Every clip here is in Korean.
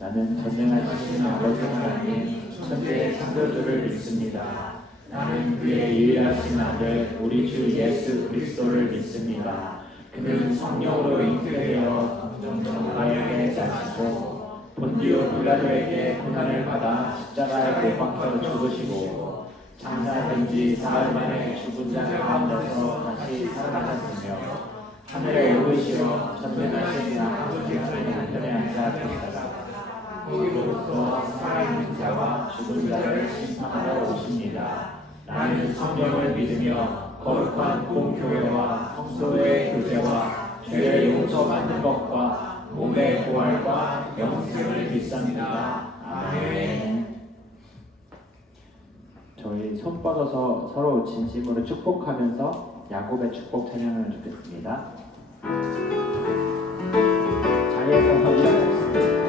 나는 전능하신 아버지 하나님 천지의 창조주를 믿습니다. 나는 그의 유일하신 아들 우리 주 예수 그리스도를 믿습니다. 그는 성령으로 잉태되어 정말에게 자시고 본디오 빌라도에게 고난을 받아 십자가에 못 박혀 죽으시고 장사된 지 사흘 만에 죽은 자 가운데서 다시 살아나셨으며 하늘에 오르시어 전능하신 아버지 하나님 한편에 앉아 계시다가 거기로부터 살아있는 자와 죽은 자를 심판하러 오십니다. 나는 성령을 믿으며 거룩한 공교회와 성도의 교제와 죄를 용서받는 것과 몸의 부활과 영생을 믿습니다. 아멘. 저희 손 뻗어서 서로 진심으로 축복하면서 야곱의 축복 찬양을 듣겠습니다. 자리에서 일어나겠습니다.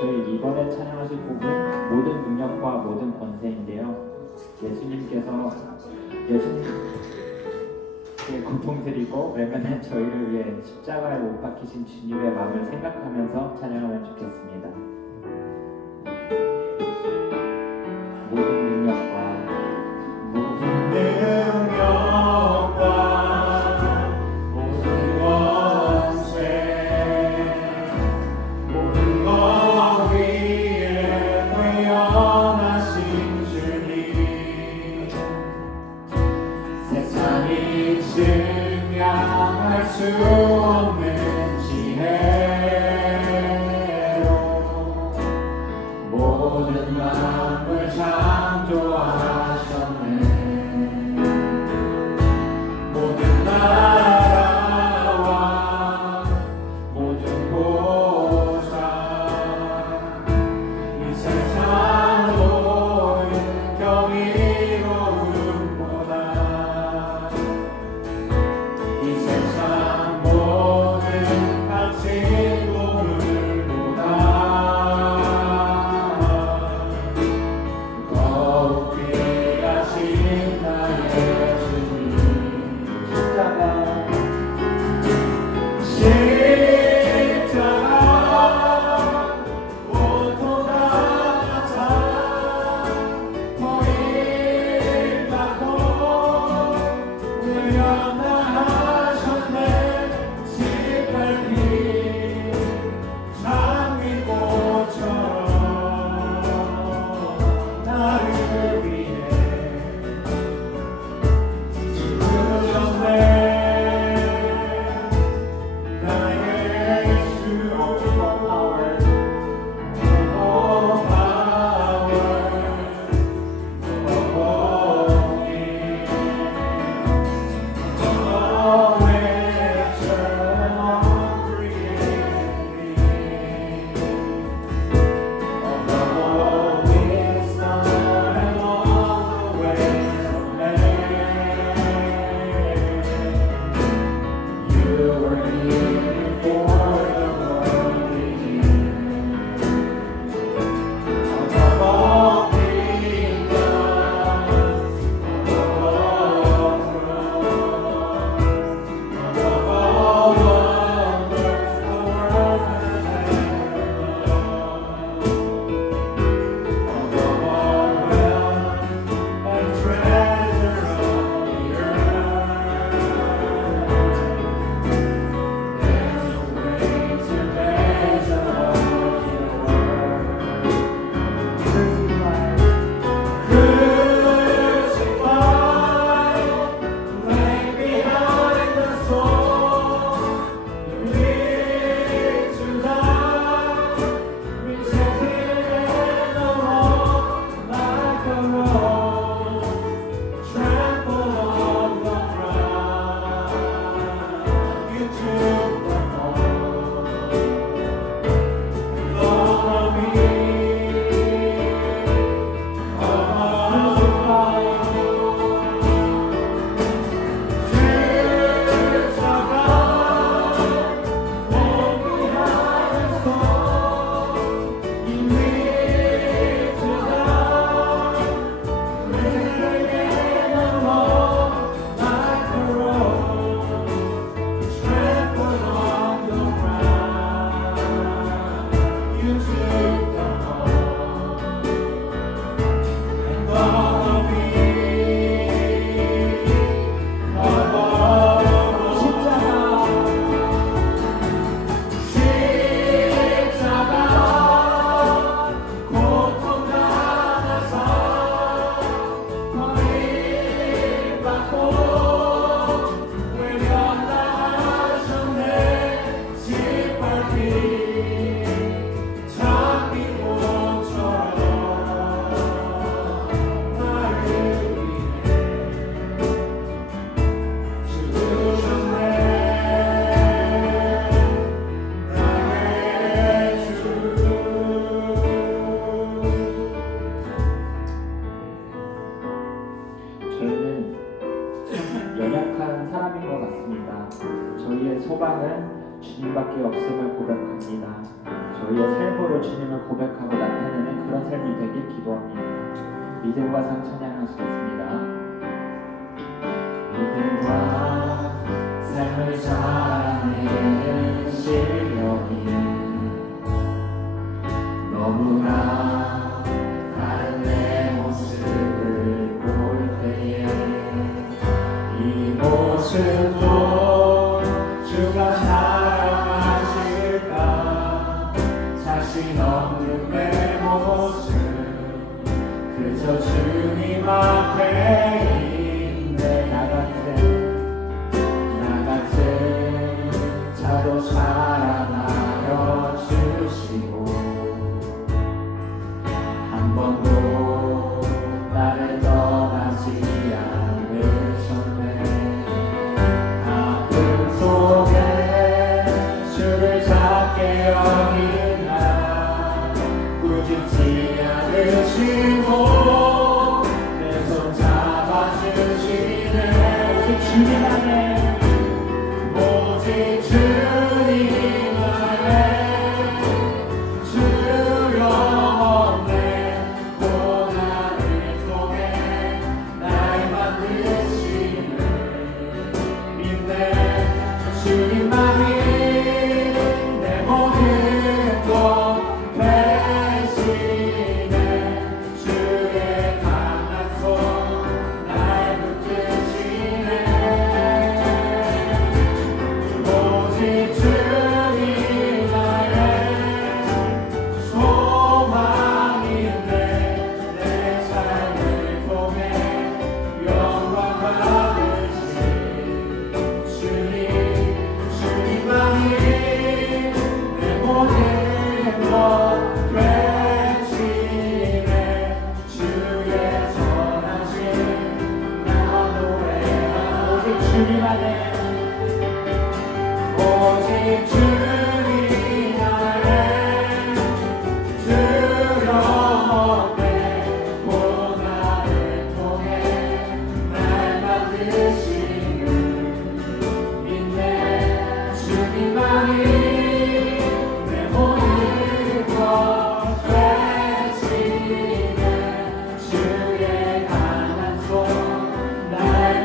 저희 이번에 찬양하실 곡은 모든 능력과 모든 권세인데요. 예수님께서 예수님께 고통드리고 외면한 저희를 위해 십자가에 못 박히신 주님의 마음을 생각하면서 찬양하면 좋겠습니다. 모든 능력과 모든 권세 모든 것 위에 뛰어나신 주님 세상이 증량할 수 없는 지혜로 모든 만물 창조하셨네 모든 나라와 모든 보좌 이 세상 모든 경이로움보다 이 세상 모든 가진 보물보다 더욱 귀하신 나의 주님 십자가 고통당한 삶 버림받고 외면하셨네 짓밟힌 장미꽃처럼 나를 위해 죽으셨네 나의 주 all power all nature all all wisdom and all the ways of man you were here before the world began. Above all kingdoms, above all thrones, above all wonders the world has ever known, above all wealth and treasure of the earth. There's no way to measure all your worth. Crucified, laid behind the soul, you lived to die, rejected and alone like a rose, trampled on the ground. You took the fall, and all of me, you took the fall. And all of me, 십자가 고통당한 삶 버림받고 외면당하셨네 짓밟힌 장미꽃처럼 나를 위해 죽으셨네 나의 주 저희는 연약한 사람인 것 같습니다. 저희의 소망은 주님밖에 없음을 고백합니다. 저희의 삶으로 주님을 고백하고 나타내는 그런 삶이 되길 기도합니다. 믿음과 상 찬양하시겠습니다. 믿음과 나를 살아내는 실력이 너무나 다른 내 모습을 볼 때에 이 모습도 주가 사랑하실까 자신 없는 내 모습 그저 주님 앞에 있네 나 같은 자도 사랑하여 주시고 한 번도 나를 떠나지 않으셨네 아픔 속에 주를 찾게 여긴 나 꾸짖지 않으시고 내 손 잡아주시네 오직 주님 안에 오직 주님 안에 주여 없네 고난을 통해 날 만드시는 인내 주님만이 내 모든 것 대신해 주의 강한 손 날 붙드시네 오직 주님 나의 소망인데 내 삶을 통해 영광 받으신 주님만이 내 모든 것 되시네 주의 선하신 나 노래하는 오직 주님 안에 오직 주님 안에 두려움에 고난을 통해 날 만드시는 인내 주님만이 내 모든 것 되시네 주의 강한 손 날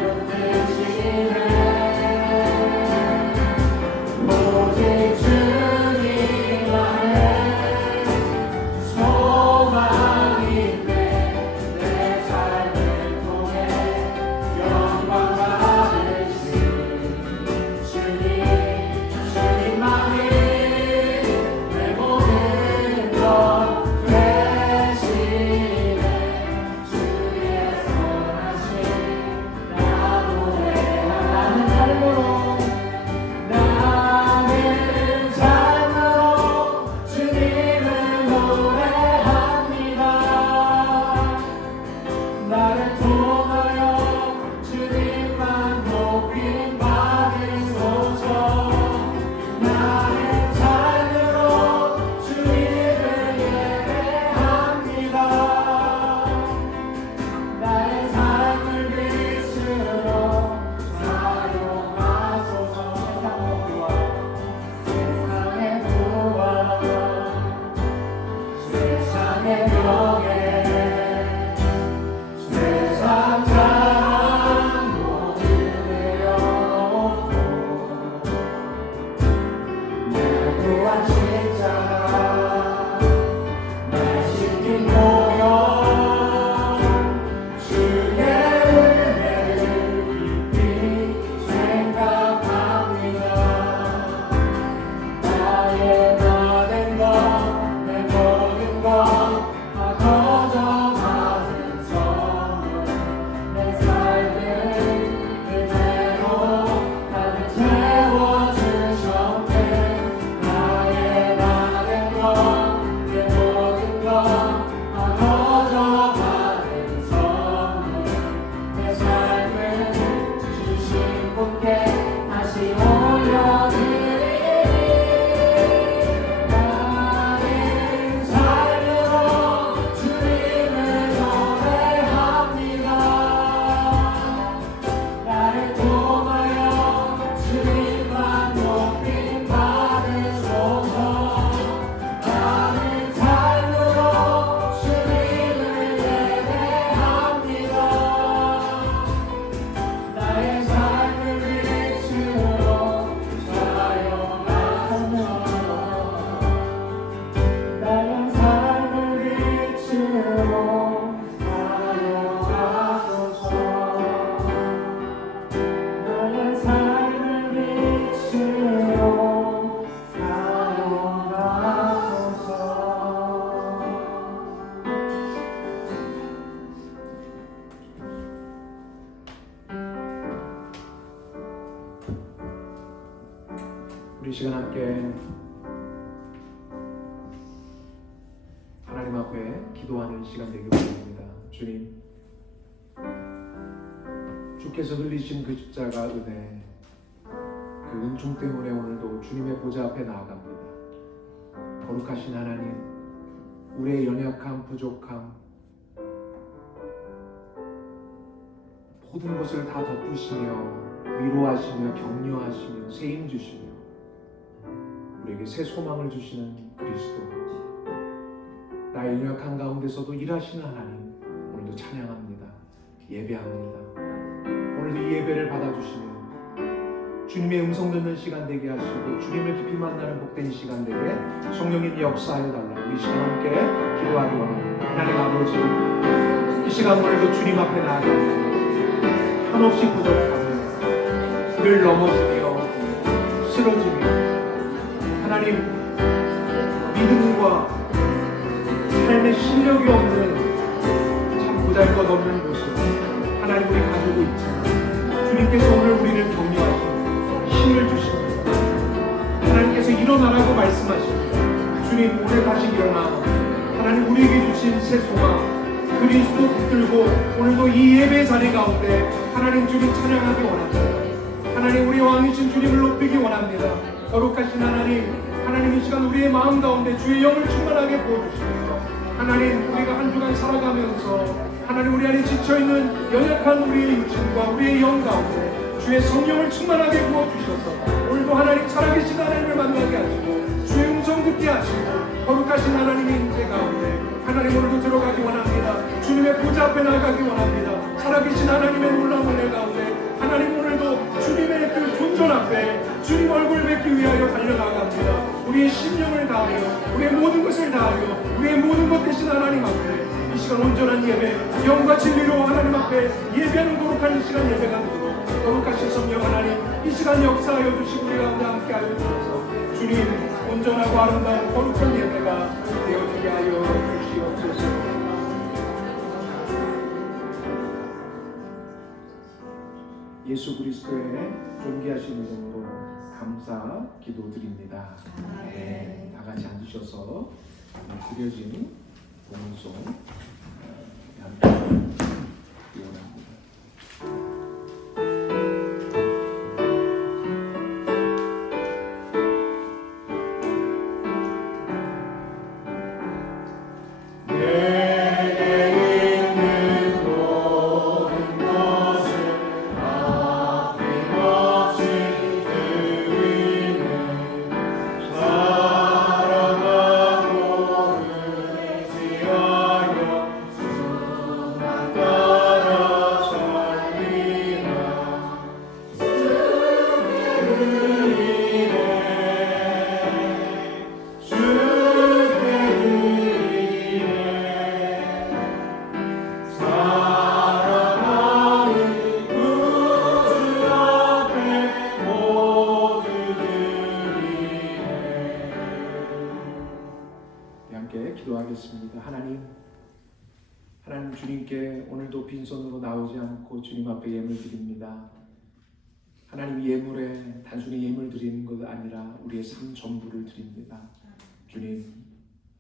붙드시네 우리 시간 함께 하나님 앞에 기도하는 시간 되기 원합니다. 주님, 주께서 흘리신 그 십자가 은혜, 그 은총 때문에 오늘도 주님의 보좌 앞에 나아갑니다. 거룩하신 하나님, 우리의 연약함, 부족함, 모든 것을 다 덮으시며 위로하시며 격려하시며 세임 주시며 우리에게 새 소망을 주시는 그리스도, 나의 연약한 가운데서도 일하시는 하나님, 오늘도 찬양합니다. 예배합니다. 오늘도 이 예배를 받아주시며 주님의 음성 듣는 시간 되게 하시고 주님을 깊이 만나는 복된 시간 되게 성령님이 역사하여 달라. 우리 시간 함께 기도하기 원합니다. 하나님 아버지, 이 시간 오늘도 주님 앞에 나아갑니다. 한없이 부족하며 늘 넘어지며 쓰러지며 하나님, 믿음과 삶의 실력이 없는 참 보잘것없는 모습 하나님 우리 가지고 있지만 주님께서 오늘 우리를 격려하시고 힘을 주십니다. 하나님께서 일어나라고 말씀하십니다. 주님, 오늘 다시 일어나 하나님 우리에게 주신 새 소망 그리스도 붙들고 오늘도 이 예배 자리 가운데 하나님 주님 찬양하기 원합니다. 하나님, 우리 왕이신 주님을 높이기 원합니다. 거룩하신 하나님, 하나님 이 시간 우리의 마음 가운데 주의 영을 충만하게 부어주시면서 하나님, 우리가 한 주간 살아가면서 하나님 우리 안에 지쳐있는 연약한 우리의 육신과 우리의 영 가운데 주의 성령을 충만하게 부어주셔서 오늘도 하나님 살아계신 하나님을 만나게 하시고 주의 음성 듣게 하시고 거룩하신 하나님의 임재 가운데 하나님 오늘도 들어가기 원합니다. 주님의 보좌 앞에 나가기 원합니다. 살아계신 하나님의 놀라운 은혜 가운데 하나님 오늘도 주님의 그 존전 앞에 주님 얼굴 뵙기 위하여 달려나갑니다. 우리의 심령을 다하여 우리의 모든 것을 다하여 우리의 모든 것 대신 하나님 앞에 이 시간 온전한 예배, 영과 진리로 하나님 앞에 예배하는 거룩한 이 시간 예배가 되도록 거룩하신 성령 하나님 이 시간 역사하여 주시고 우리 가운데 함께하여 주셔서 주님 온전하고 아름다운 거룩한 예배가 되어지게 하여 주시옵소서. 예수 그리스도의 존귀하신 이름으로 감사 기도드립니다. 네, 다 같이 앉으셔서 드려진 봉송 함께 기원합니다. 기도하겠습니다. 하나님 주님께 오늘도 빈손으로 나오지 않고 주님 앞에 예물 드립니다. 하나님, 이 예물에 단순히 예물 드리는 것 아니라 우리의 삶 전부를 드립니다. 주님,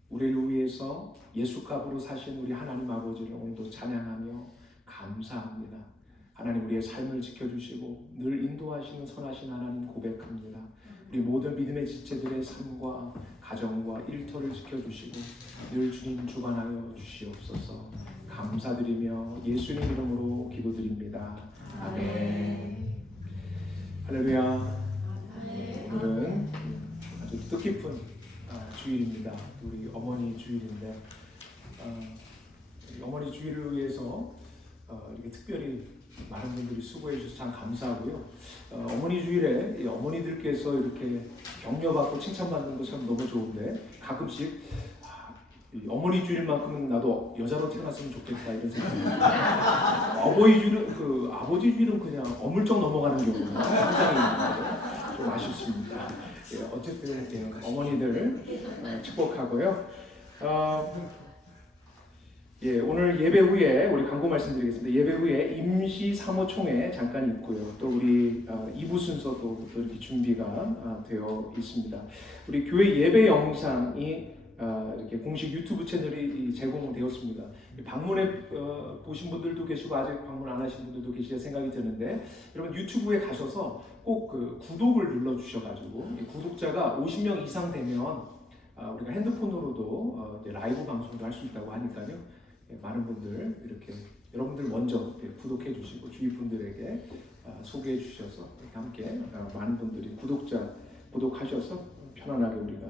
우리를 위해서 예수값으로 사신 우리 하나님 아버지를 오늘도 찬양하며 감사합니다. 하나님, 우리의 삶을 지켜주시고 늘 인도하시는 선하신 하나님 고백합니다. 우리 모든 믿음의 지체들의 삶과 가정과 일터를 지켜주시고 늘 주님 주관하여 주시옵소서. 감사드리며 예수님 이름으로 기도드립니다. 아멘. 할렐루야. 오늘은 아주 뜻깊은 주일입니다. 우리 어머니 주일인데 어머니 주일을 위해서 이렇게 특별히 많은 분들이 수고해 주셔서 참 감사하고요. 어머니 주일에 어머니들께서 이렇게 격려받고 칭찬받는 거 참 너무 좋은데 가끔씩 어머니 주일만큼은 나도 여자로 태어났으면 좋겠다 이런 생각이 어버이 주일은 아버지 주일은 그냥 어물쩍 넘어가는 경우가 상당히 좀 아쉽습니다. 예, 어쨌든 어머니들 축복하고요. 예, 오늘 예배 후에 우리 광고 말씀드리겠습니다. 예배 후에 임시 사모총회 잠깐 있고요. 또 우리 2부 순서도 또 이렇게 준비가 되어 있습니다. 우리 교회 예배 영상이 이렇게 공식 유튜브 채널이 제공되었습니다. 방문해 보신 분들도 계시고 아직 방문 안 하신 분들도 계실 생각이 드는데, 여러분 유튜브에 가셔서 꼭 그 구독을 눌러 주셔가지고 구독자가 50명 이상 되면 우리가 핸드폰으로도 이제 라이브 방송도 할 수 있다고 하니까요. 많은 분들 이렇게 여러분들 먼저 구독해 주시고 주위 분들에게 소개해 주셔서 함께 많은 분들이 구독하셔서 편안하게 우리가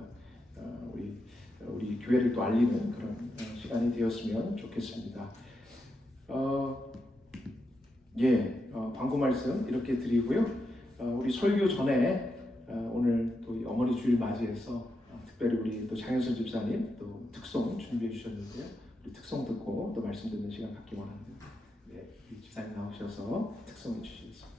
우리 교회를 또 알리는 그런 시간이 되었으면 좋겠습니다. 광고 말씀 이렇게 드리고요. 우리 설교 전에 오늘 또 어머니 주일 맞이해서 특별히 우리 또 장현선 집사님 또 특송 준비해 주셨는데요. 우리 특송 듣고 또 말씀 듣는 시간 갖기 원합니다. 네, 우리 집사님 나오셔서 특송해 주시겠습니다.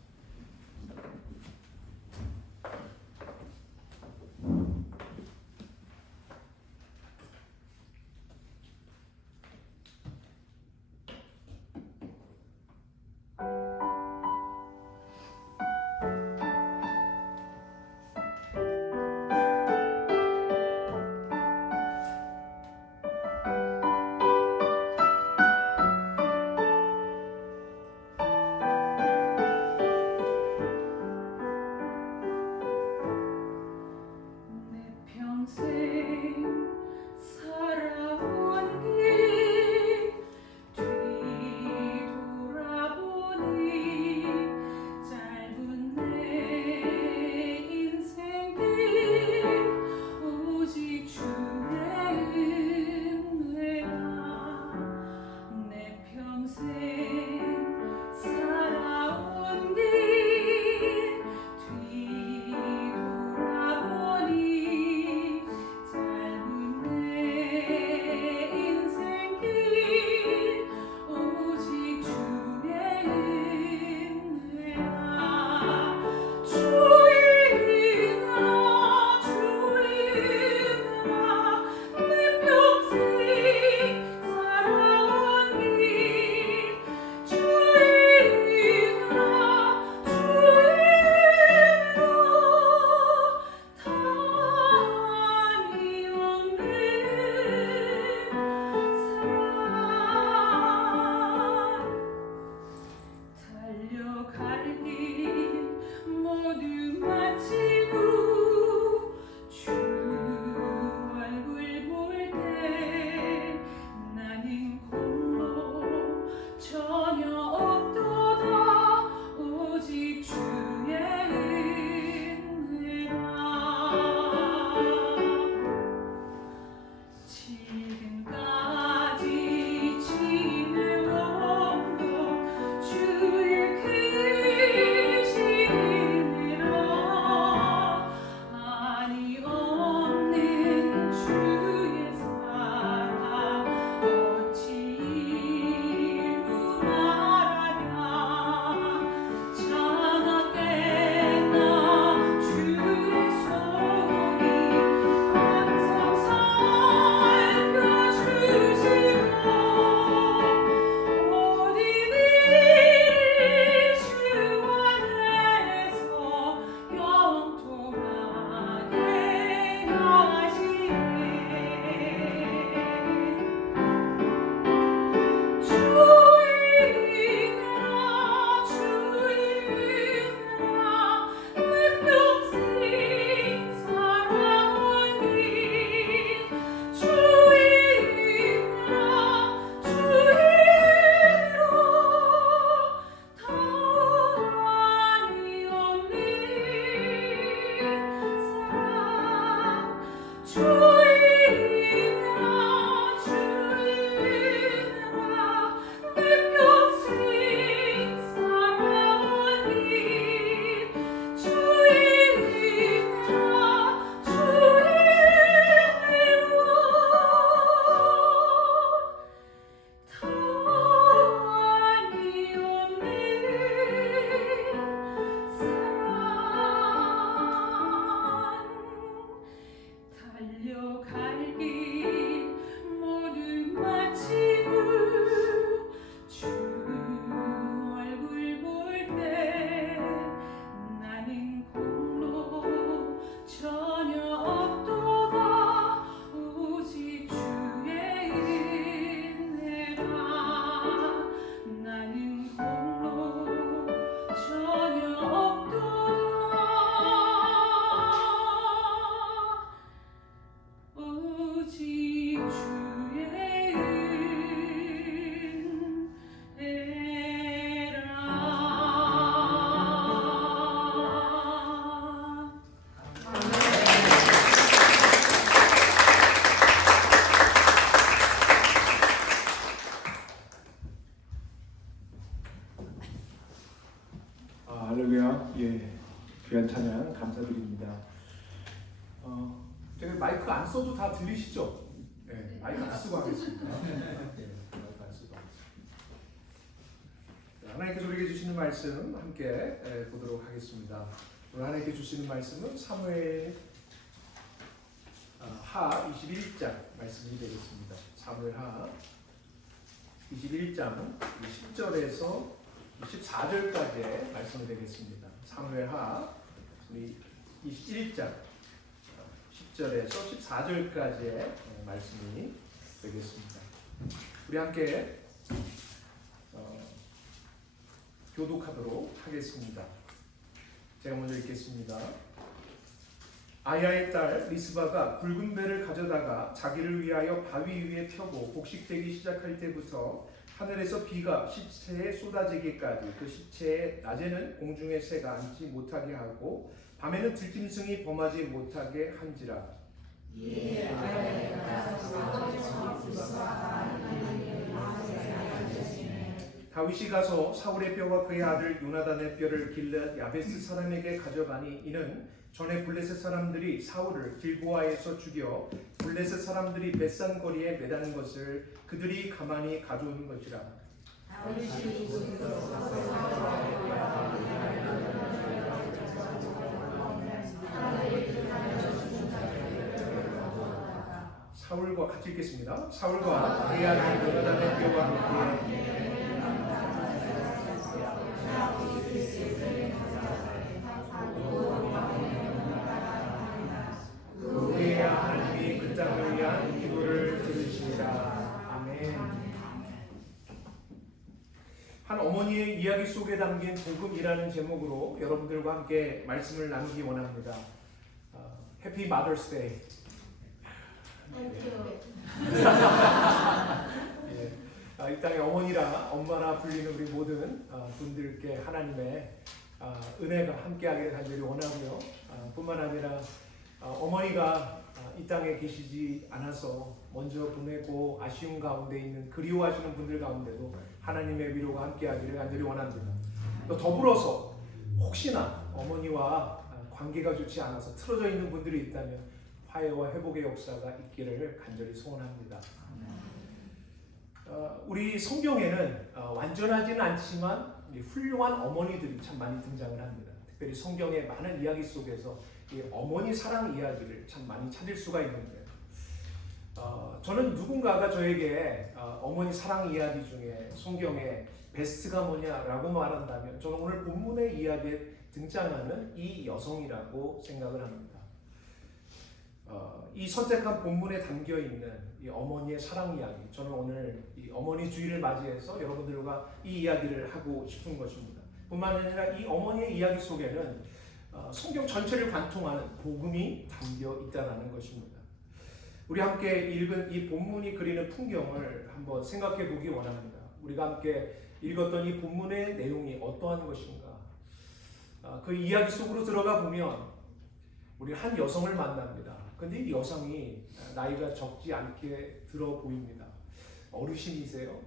할렐루야. 예, 귀한 찬양 감사드립니다. 제가 마이크 안 써도 다 들리시죠? 네, 마이크 안 쓰고 하겠습니다. 네, 마이크 안 쓰고 하겠습니다. 하나님께서 우리에게 주시는 말씀 함께 보도록 하겠습니다. 오늘 하나님께 주시는 말씀은 사무엘 하 21장 말씀이 되겠습니다. 사무엘 하 21장 10절에서 24절까지의 말씀이 되겠습니다. 사무엘 하 21장 10절에서 14절까지의 말씀이 되겠습니다. 우리 함께 교독하도록 하겠습니다. 제가 먼저 읽겠습니다. 아야의 딸 리스바가 굵은 배를 가져다가 자기를 위하여 바위 위에 펴고 곡식되기 시작할 때부터 하늘에서 비가 시체에 쏟아지기까지 그 시체에 낮에는 공중의 새가 앉지 못하게 하고 밤에는 들짐승이 범하지 못하게 한지라. 다윗이 가서 사울의 뼈와 그의 아들 요나단의 뼈를 길르앗 야베스 사람에게 가져가니 이는 전에 블레셋 사람들이 사울을 길보아에서 죽여 블레셋 사람들이 벳산 거리에 매다는 것을 그들이 가만히 가져오는 것이라. 사울과 같이 읽겠습니다. 사울과 그의 아들 요나단의 뼈와 함께 그의 하나님이 그 땅을 위한 기도를 들으시리라. 아멘. 한 어머니의 이야기 속에 담긴 복음이라는 제목으로 여러분들과 함께 말씀을 나누기 원합니다. 해피 마더스 데이. 이 땅의 어머니라 엄마라 불리는 우리 모든 분들께 하나님의 은혜가 함께하기를 간절히 원하고요. 뿐만 아니라 어머니가 이 땅에 계시지 않아서 먼저 보내고 아쉬운 가운데 있는 그리워하시는 분들 가운데도 하나님의 위로가 함께하기를 간절히 원합니다. 또 더불어서 혹시나 어머니와 관계가 좋지 않아서 틀어져 있는 분들이 있다면 화해와 회복의 역사가 있기를 간절히 소원합니다. 우리 성경에는 완전하지는 않지만 훌륭한 어머니들이 참 많이 등장을 합니다. 특별히 성경의 많은 이야기 속에서 이 어머니 사랑 이야기를 참 많이 찾을 수가 있는데 저는 누군가가 저에게 어머니 사랑 이야기 중에 성경의 베스트가 뭐냐라고 말한다면 저는 오늘 본문의 이야기에 등장하는 이 여성이라고 생각을 합니다. 이 선택한 본문에 담겨있는 이 어머니의 사랑 이야기, 저는 오늘 이 어머니 주일을 맞이해서 여러분들과 이 이야기를 하고 싶은 것입니다. 뿐만 아니라 이 어머니의 이야기 속에는 성경 전체를 관통하는 복음이 담겨 있다는 것입니다. 우리 함께 읽은 이 본문이 그리는 풍경을 한번 생각해 보기 원합니다. 우리가 함께 읽었던 이 본문의 내용이 어떠한 것인가? 그 이야기 속으로 들어가 보면 우리 한 여성을 만납니다. 근데 이 여성이 나이가 적지 않게 들어 보입니다. 어르신이세요.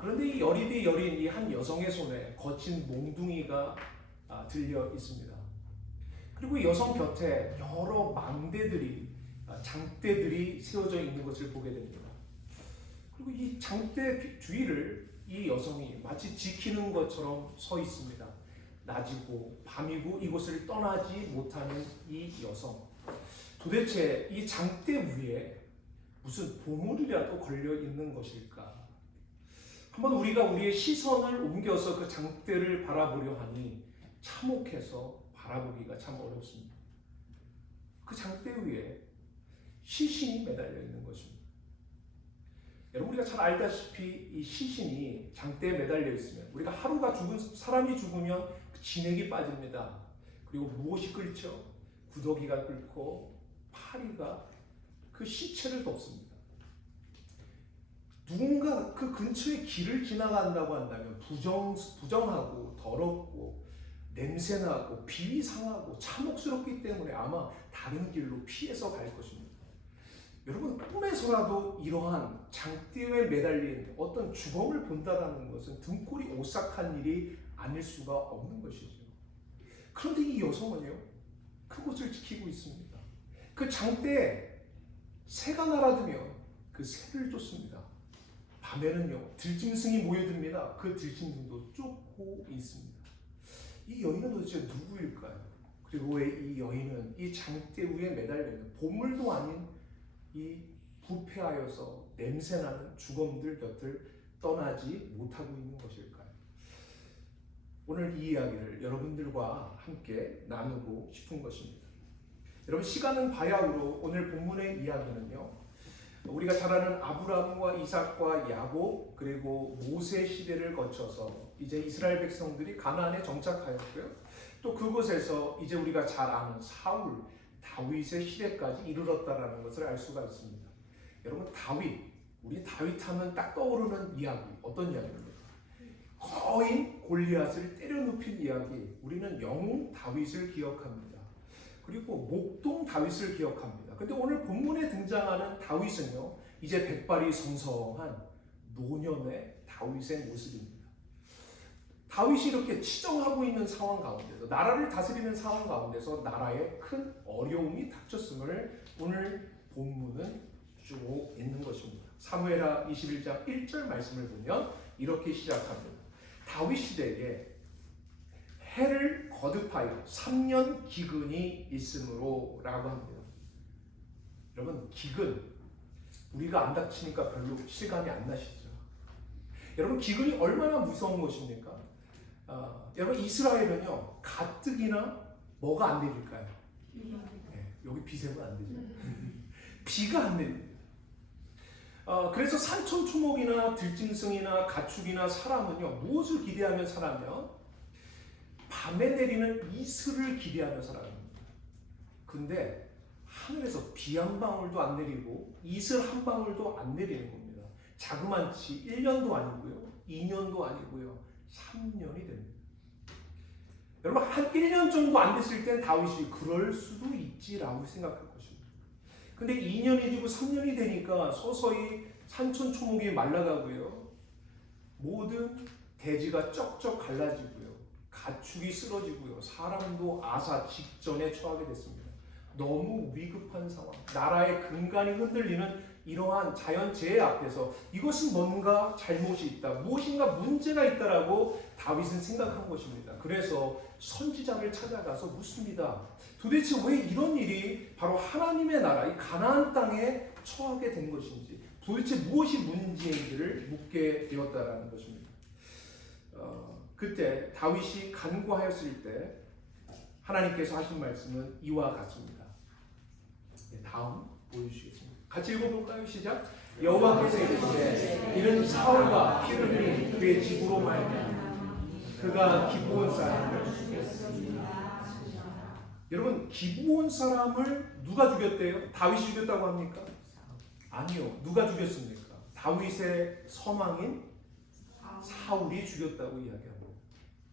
그런데 이 여리디 여린 이 한 여성의 손에 거친 몽둥이가 들려 있습니다. 그리고 이 여성 곁에 여러 망대들이, 장대들이 세워져 있는 것을 보게 됩니다. 그리고 이 장대 주위를 이 여성이 마치 지키는 것처럼 서 있습니다. 낮이고 밤이고 이곳을 떠나지 못하는 이 여성. 도대체 이 장대 위에 무슨 보물이라도 걸려 있는 것일까? 한번 우리가 우리의 시선을 옮겨서 그 장대를 바라보려 하니 참혹해서 바라보기가 참 어렵습니다. 그 장대 위에 시신이 매달려 있는 것입니다. 여러분, 우리가 잘 알다시피 이 시신이 장대에 매달려 있으면 우리가 사람이 죽으면 진액이 빠집니다. 그리고 무엇이 끓죠? 구더기가 끓고 파리가 그 시체를 덮습니다. 누군가 그 근처에 길을 지나간다고 한다면 부정하고 더럽고 냄새나고 비위상하고 참혹스럽기 때문에 아마 다른 길로 피해서 갈 것입니다. 여러분, 꿈에서라도 이러한 장대에 매달린 어떤 주검을 본다라는 것은 등골이 오싹한 일이 아닐 수가 없는 것이죠. 그런데 이 여성은요, 그곳을 지키고 있습니다. 그 장대에 새가 날아들면 그 새를 쫓습니다. 밤에는요, 들짐승이 모여듭니다. 그 들짐승도 쫓고 있습니다. 이 여인은 도대체 누구일까요? 그리고 왜 이 여인은 이 장대 위에 매달려있는 보물도 아닌 이 부패하여서 냄새나는 주검들 곁을 떠나지 못하고 있는 것일까요? 오늘 이 이야기를 여러분들과 함께 나누고 싶은 것입니다. 여러분, 시간은 바야흐로 오늘 본문의 이야기는요, 우리가 잘 아는 아브라함과 이삭과 야곱 그리고 모세 시대를 거쳐서 이제 이스라엘 백성들이 가나안에 정착하였고요. 또 그곳에서 이제 우리가 잘 아는 사울, 다윗의 시대까지 이르렀다라는 것을 알 수가 있습니다. 여러분, 우리 다윗 하면 딱 떠오르는 이야기, 어떤 이야기입니까? 거인 골리앗을 때려눕힌 이야기. 우리는 영웅 다윗을 기억합니다. 그리고 목동 다윗을 기억합니다. 근데 오늘 본문에 등장하는 다윗은요, 이제 백발이 성성한 노년의 다윗의 모습입니다. 다윗이 이렇게 치정하고 있는 상황 가운데서, 나라를 다스리는 상황 가운데서 나라에 큰 어려움이 닥쳤음을 오늘 본문은 주고 있는 것입니다. 사무엘하 21장 1절 말씀을 보면 이렇게 시작합니다. 다윗 시대에 해를 거듭하여 3년 기근이 있으므로 라고 합니다. 여러분, 기근, 우리가 안 닥치니까 별로 실감이 안 나시죠? 여러분, 기근이 얼마나 무서운 것입니까? 여러분, 이스라엘은요, 가뜩이나 뭐가 안 내릴까요? 네, 여기 비 세면 안 되죠. 비가 안 내립니다. 그래서 산천초목이나 들짐승이나 가축이나 사람은요, 무엇을 기대하며 살아면 밤에 내리는 이슬을 기대하며 살아갑니다. 근데 하늘에서 비 한 방울도 안 내리고 이슬 한 방울도 안 내리는 겁니다. 자그만치 1년도 아니고요, 2년도 아니고요, 3년이 됩니다. 여러분, 한 1년 정도 안 됐을 땐 다윗이 그럴 수도 있지라고 생각할 것입니다. 근데 2년이 되고 3년이 되니까 서서히 산천초목이 말라가고요, 모든 대지가 쩍쩍 갈라지고요, 가축이 쓰러지고요, 사람도 아사 직전에 처하게 됐습니다. 너무 위급한 상황, 나라의 근간이 흔들리는 이러한 자연재해 앞에서 이것은 뭔가 잘못이 있다, 무엇인가 문제가 있다라고 다윗은 생각한 것입니다. 그래서 선지자를 찾아가서 묻습니다. 도대체 왜 이런 일이 바로 하나님의 나라, 이 가나안 땅에 처하게 된 것인지, 도대체 무엇이 문제인지를 묻게 되었다라는 것입니다. 그때 다윗이 간구하였을 때 하나님께서 하신 말씀은 이와 같습니다. 다음 보여주시겠습니다. 같이 읽어볼까요? 시작. 여호와께서 이르시되 이는 사울과 피를 흘린 그의 집으로 말미암아 그가 기브온 사람을 죽였습니다. 여러분, 기브온 사람을 누가 죽였대요? 다윗이 죽였다고 합니까? 아니요. 누가 죽였습니까? 다윗의 서망인 사울이 죽였다고 이야기합니다.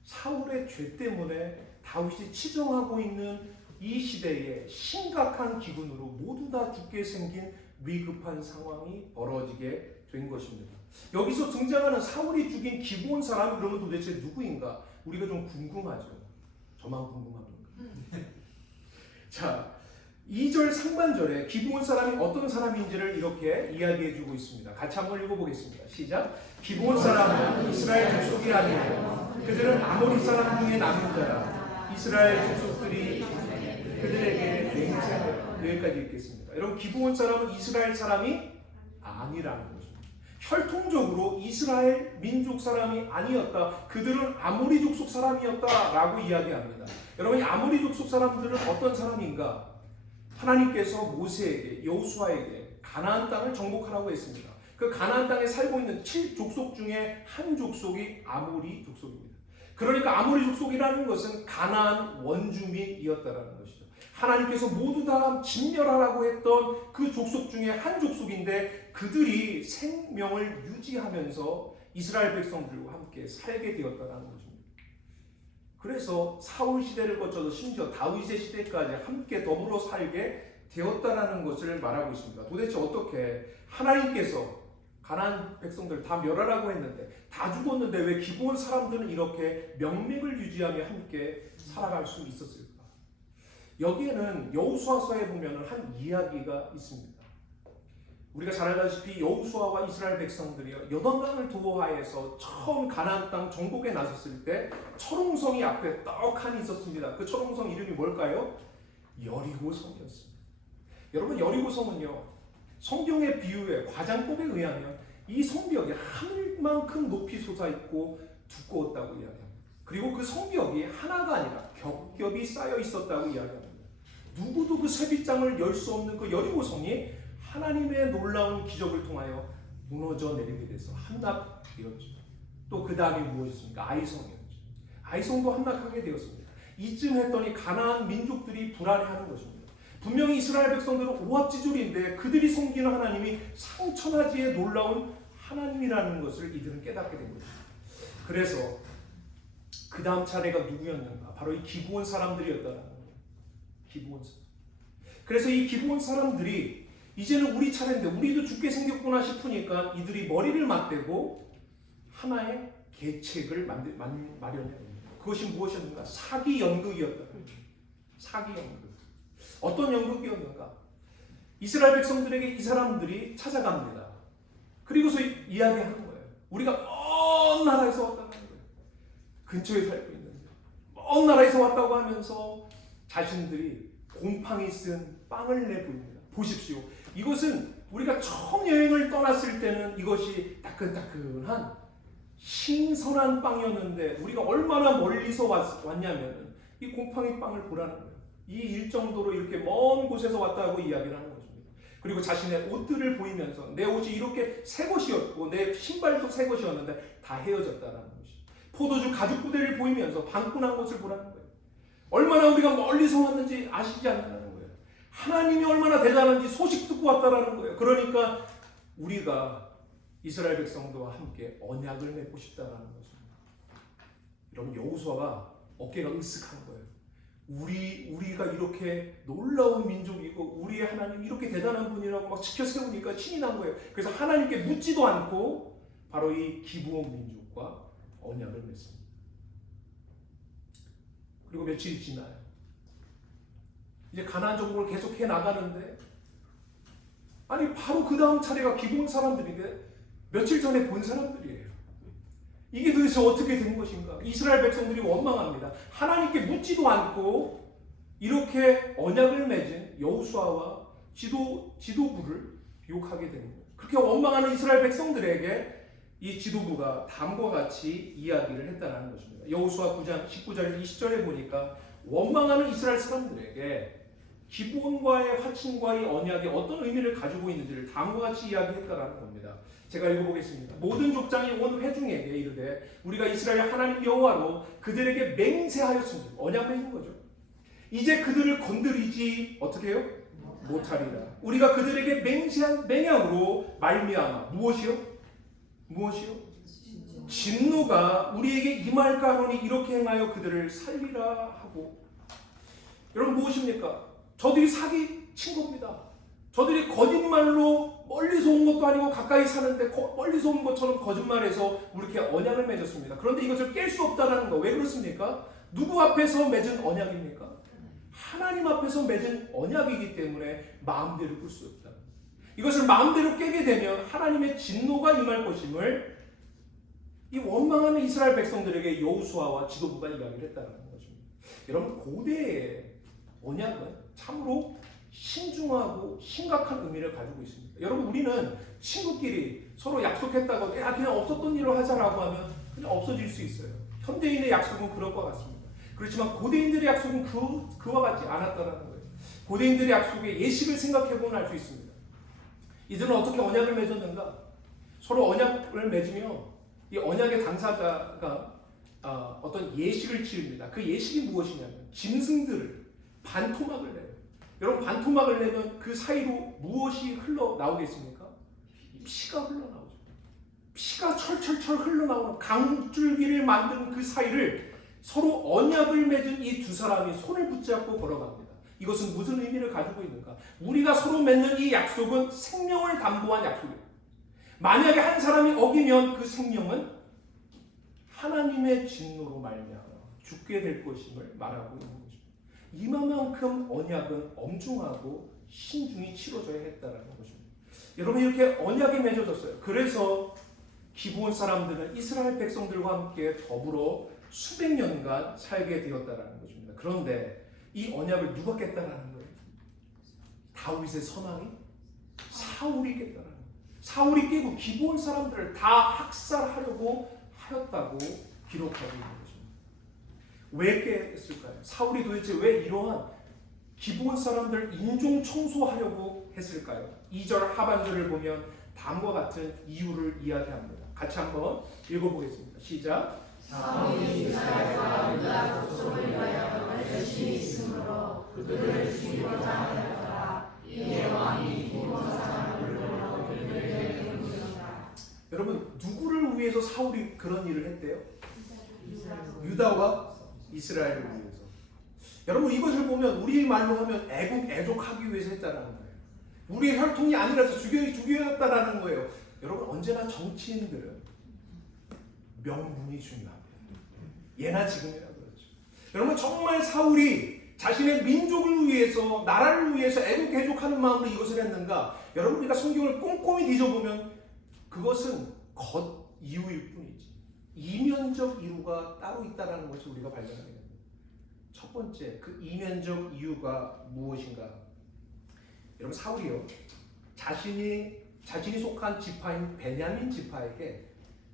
사울의 죄 때문에 다윗이 치정하고 있는 이 시대에 심각한 기근으로 모두 다 죽게 생긴 위급한 상황이 벌어지게 된 것입니다. 여기서 등장하는 사울이 죽인 기브온 사람, 그러면 도대체 누구인가? 우리가 좀 궁금하죠. 저만 궁금합니까? 자, 2절 상반절에 기브온 사람이 어떤 사람인지를 이렇게 이야기해주고 있습니다. 같이 한번 읽어보겠습니다. 시작. 기브온 사람은 이스라엘 족속이 아니고 그들은 아모리 사람 중에 남은 자라. 이스라엘 족속들이 그들에게 맹세하여. 여기까지 읽겠습니다. 여러분, 기브온 사람은 이스라엘 사람이 아니라는 것입니다. 혈통적으로 이스라엘 민족 사람이 아니었다. 그들은 아모리 족속 사람이었다라고 이야기합니다. 여러분, 이 아모리 족속 사람들은 어떤 사람인가? 하나님께서 모세에게, 여호수아에게 가나안 땅을 정복하라고 했습니다. 그 가나안 땅에 살고 있는 7족속 중에 한 족속이 아모리 족속입니다. 그러니까 아모리 족속이라는 것은 가나안 원주민이었다라는 것이죠. 하나님께서 모두 다 진멸하라고 했던 그 족속 중에 한 족속인데 그들이 생명을 유지하면서 이스라엘 백성들과 함께 살게 되었다는 것입니다. 그래서 사울 시대를 거쳐서 심지어 다윗의 시대까지 함께 더불어 살게 되었다는 것을 말하고 있습니다. 도대체 어떻게 하나님께서 가나안 백성들 다 멸하라고 했는데 다 죽었는데 왜 기브온 사람들은 이렇게 명맥을 유지하며 함께 살아갈 수 있었을까? 여기에는 여호수아서에 보면 한 이야기가 있습니다. 우리가 잘 알다시피 여호수아와 이스라엘 백성들이 여던강을 도하에서 처음 가나안 땅 정복에 나섰을 때 철옹성이 앞에 떡하니 있었습니다. 그 철옹성 이름이 뭘까요? 여리고성이었습니다. 여러분, 여리고성은요, 성경의 비유에 과장법에 의하면 이 성벽이 하늘만큼 높이 솟아있고 두꺼웠다고 이야기합니다. 그리고 그 성벽이 하나가 아니라 겹겹이 쌓여 있었다고 이야기합니다. 누구도 그 쇠빗장을 열 수 없는 그 여리고성이 하나님의 놀라운 기적을 통하여 무너져 내리게 돼서 함락되었죠. 또 그 다음에 무엇이었습니까? 아이성이었죠. 아이성도 함락하게 되었습니다. 이쯤 했더니 가나안 민족들이 불안해하는 것입니다. 분명히 이스라엘 백성들은 오합지졸인데 그들이 섬기는 하나님이 상천하지의 놀라운 하나님이라는 것을 이들은 깨닫게 된 거죠. 그래서 그 다음 차례가 누구였는가? 바로 이 기브온 사람들이었다는 거예요. 기브온 사람. 그래서 이 기브온 사람들이 이제는 우리 차례인데 우리도 죽게 생겼구나 싶으니까 이들이 머리를 맞대고 하나의 계책을 마련해요. 그것이 무엇이었는가? 사기 연극이었다는 거죠. 사기 연극. 어떤 연극이었는가? 이스라엘 백성들에게 이 사람들이 찾아갑니다. 그리고서 이야기하는 거예요. 우리가 먼 나라에서 왔다는 거예요. 근처에 살고 있는데 먼 나라에서 왔다고 하면서 자신들이 곰팡이 쓴 빵을 내보입니다. 보십시오. 이것은 우리가 처음 여행을 떠났을 때는 이것이 따끈따끈한 신선한 빵이었는데 우리가 얼마나 멀리서 왔냐면 이 곰팡이 빵을 보라는 거예요. 이 일정도로 이렇게 먼 곳에서 왔다고 이야기를 하는 것입니다. 그리고 자신의 옷들을 보이면서 내 옷이 이렇게 새 것이었고 내 신발도 새 것이었는데 다 헤어졌다라는 것이. 포도주 가죽 부대를 보이면서 방꾼한 것을 보라는 거예요. 얼마나 우리가 멀리서 왔는지 아시지 않는다는 거예요. 하나님이 얼마나 대단한지 소식 듣고 왔다라는 거예요. 그러니까 우리가 이스라엘 백성들과 함께 언약을 맺고 싶다라는 것입니다. 여러분, 여호수아가 어깨가 으쓱한 거예요. 우리가 이렇게 놀라운 민족이고 우리의 하나님 이렇게 대단한 분이라고 막 지켜 세우니까 신이 난 거예요. 그래서 하나님께 묻지도 않고 바로 이 기브온 민족과 언약을 맺습니다. 그리고 며칠이 지나요. 이제 가나안 정복을 계속해 나가는데 아니 바로 그 다음 차례가 기브온 사람들인데 며칠 전에 본 사람들이에요. 이게 도대체 어떻게 된 것인가? 이스라엘 백성들이 원망합니다. 하나님께 묻지도 않고 이렇게 언약을 맺은 여호수아와 지도부를 욕하게 되는 거예요. 그렇게 원망하는 이스라엘 백성들에게 이 지도부가 다음과 같이 이야기를 했다는 것입니다. 여호수아 9장 19절에서 20절에 보니까 원망하는 이스라엘 사람들에게 기브온과의 화친과의 언약이 어떤 의미를 가지고 있는지를 다음과 같이 이야기했다라는 겁니다. 제가 읽어보겠습니다. 모든 족장이 온 회중에게 이르되 우리가 이스라엘 하나님 여호와로 그들에게 맹세하였습니다. 언약 맺은 거죠. 이제 그들을 건드리지 어떻게 해요? 못하리라. 우리가 그들에게 맹세한 맹약으로 말미암아 무엇이요? 진노가 우리에게 임할까 하노니 이렇게 행하여 그들을 살리라 하고. 여러분, 무엇입니까? 저들이 사기 친 겁니다. 저들이 거짓말로 멀리서 온 것도 아니고 가까이 사는데 멀리서 온 것처럼 거짓말해서 이렇게 언약을 맺었습니다. 그런데 이것을 깰 수 없다는 거. 왜 그렇습니까? 누구 앞에서 맺은 언약입니까? 하나님 앞에서 맺은 언약이기 때문에 마음대로 꿀 수 없다. 이것을 마음대로 깨게 되면 하나님의 진노가 임할 것임을 이 원망하는 이스라엘 백성들에게 여호수아와 지도부가 이야기를 했다는 것입니다. 여러분, 고대의 언약은 참으로 신중하고 심각한 의미를 가지고 있습니다. 여러분, 우리는 친구끼리 서로 약속했다고 그냥 없었던 일로 하자라고 하면 그냥 없어질 수 있어요. 현대인의 약속은 그럴 것 같습니다. 그렇지만 고대인들의 약속은 그와 같지 않았다는 거예요. 고대인들의 약속의 예식을 생각해보면 알 수 있습니다. 이들은 어떻게 언약을 맺었는가? 서로 언약을 맺으며 이 언약의 당사자가 어떤 예식을 치릅니다. 그 예식이 무엇이냐면 짐승들을 반토막을 내요. 여러분, 반토막을 내면 그 사이로 무엇이 흘러나오겠습니까? 피가 흘러나오죠. 피가 철철철 흘러나오는 강줄기를 만든 그 사이를 서로 언약을 맺은 이 두 사람이 손을 붙잡고 걸어갑니다. 이것은 무슨 의미를 가지고 있는가? 우리가 서로 맺는 이 약속은 생명을 담보한 약속입니다. 만약에 한 사람이 어기면 그 생명은 하나님의 진노로 말미암아 죽게 될 것임을 말하고 있는 거죠. 이만큼 언약은 엄중하고 신중히 치러져야 했다라는 것입니다. 여러분 이렇게 언약이 맺어졌어요. 그래서 기브온 사람들은 이스라엘 백성들과 함께 더불어 수백 년간 살게 되었다라는 것입니다. 그런데 이 언약을 누가 깼다라는 거예요? 다윗의 선왕이 사울이 깼다라는 거예요. 사울이 깨고 기브온 사람들을 다 학살하려고 하였다고 기록하고 있는 것입니다. 왜 깼을까요? 사울이 도대체 왜 이러한 기브온 사람들 인종 청소하려고 했을까요? 2절 하반절을 보면 다음과 같은 이유를 이야기합니다. 같이 한번 읽어보겠습니다. 시작. 사울이 이스라엘 사람들과 족속을 위하여 열심히 있으므로 그들을 죽이고자 하였더라. 이에 왕이 기브온 사람을 불러 그들에게 이르니라. 여러분 누구를 위해서 사울이 그런 일을 했대요? 유다와 이스라엘을 위해서. 여러분 이것을 보면 우리 말로 하면 애족하기 위해서 했다는 거예요. 우리의 혈통이 아니라서 죽여였다라는 거예요. 여러분 언제나 정치인들은 명분이 중요합니다. 예나 지금이나 그렇죠. 여러분 정말 사울이 자신의 민족을 위해서 나라를 위해서 애국해족하는 마음으로 이것을 했는가? 여러분 우리가 성경을 꼼꼼히 뒤져보면 그것은 겉 이유일 뿐이지 이면적 이유가 따로 있다는 것을 우리가 발견하게 됩니다. 첫 번째 그 이면적 이유가 무엇인가? 여러분 사울이요 자신이 속한 지파인 베냐민 지파에게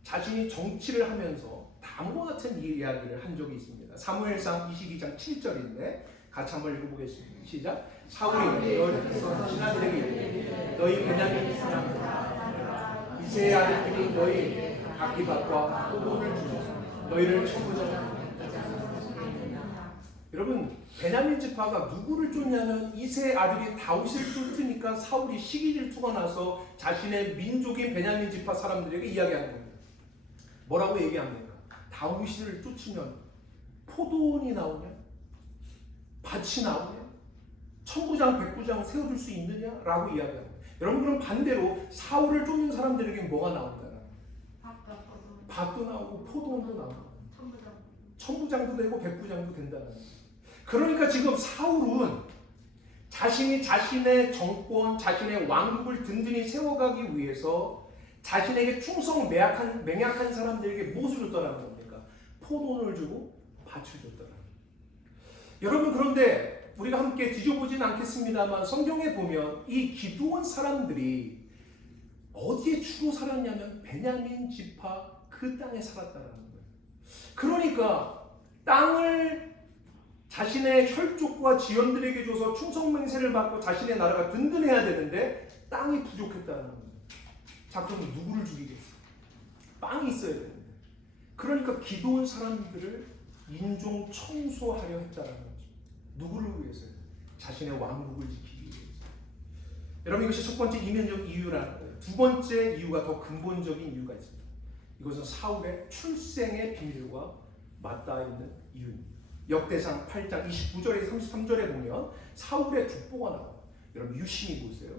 자신이 정치를 하면서 다음과 같은 이야기를 한 적이 있습니다. 사무엘상 22장 7절인데 같이 한번 읽어보겠습니다. 시작. 사울이 너희 신하들에게 이르되 너희 베냐민 사람들아 이새의 아들들이 너희 각기밭과 포도를 주셔서 너희를 천부장하라. 여러분 베냐민 지파가 누구를 쫓냐면 이새의 아들이 다윗을 쫓으니까 사울이 시기 질투가 나서 자신의 민족인 베냐민 지파 사람들에게 이야기하는 겁니다. 뭐라고 얘기합니까? 다윗을 쫓으면 포도원이 나오냐? 밭이 나오냐? 천부장 백부장 세워줄 수 있느냐라고 이야기합니다. 여러분 그럼 반대로 사울을 쫓는 사람들에게 뭐가 나온다? 밭도 나오고 포도원도 나오고 천부장도 되고 백부장도 된다는 거예요. 그러니까 지금 사울은 자신이 자신의 정권, 자신의 왕국을 든든히 세워가기 위해서 자신에게 충성 맹약한 사람들에게 무엇을 줬다는 겁니까? 포도원을 주고 밭을 줬다는 거예요. 여러분 그런데 우리가 함께 뒤져보진 않겠습니다만 성경에 보면 이 기브온 사람들이 어디에 주로 살았냐면 베냐민 지파 그 땅에 살았다는 거예요. 그러니까 땅을 자신의 혈족과 지연들에게 줘서 충성맹세를 받고 자신의 나라가 든든해야 되는데 땅이 부족했다는 거예요. 자 그럼 누구를 죽이겠어? 빵이 있어야 되는데. 그러니까 기도원 사람들을 인종 청소하려 했다는 거죠. 누구를 위해서요? 자신의 왕국을 지키기 위해서. 여러분 이것이 첫 번째 이면적 이유라는 거예요. 두 번째 이유가 더 근본적인 이유가 있습니다. 이것은 사울의 출생의 비밀과 맞닿아 있는 이유입니다. 역대상 8장 29절에서 33절에 보면 사울의 족보가 나와요. 여러분 유심히 보세요.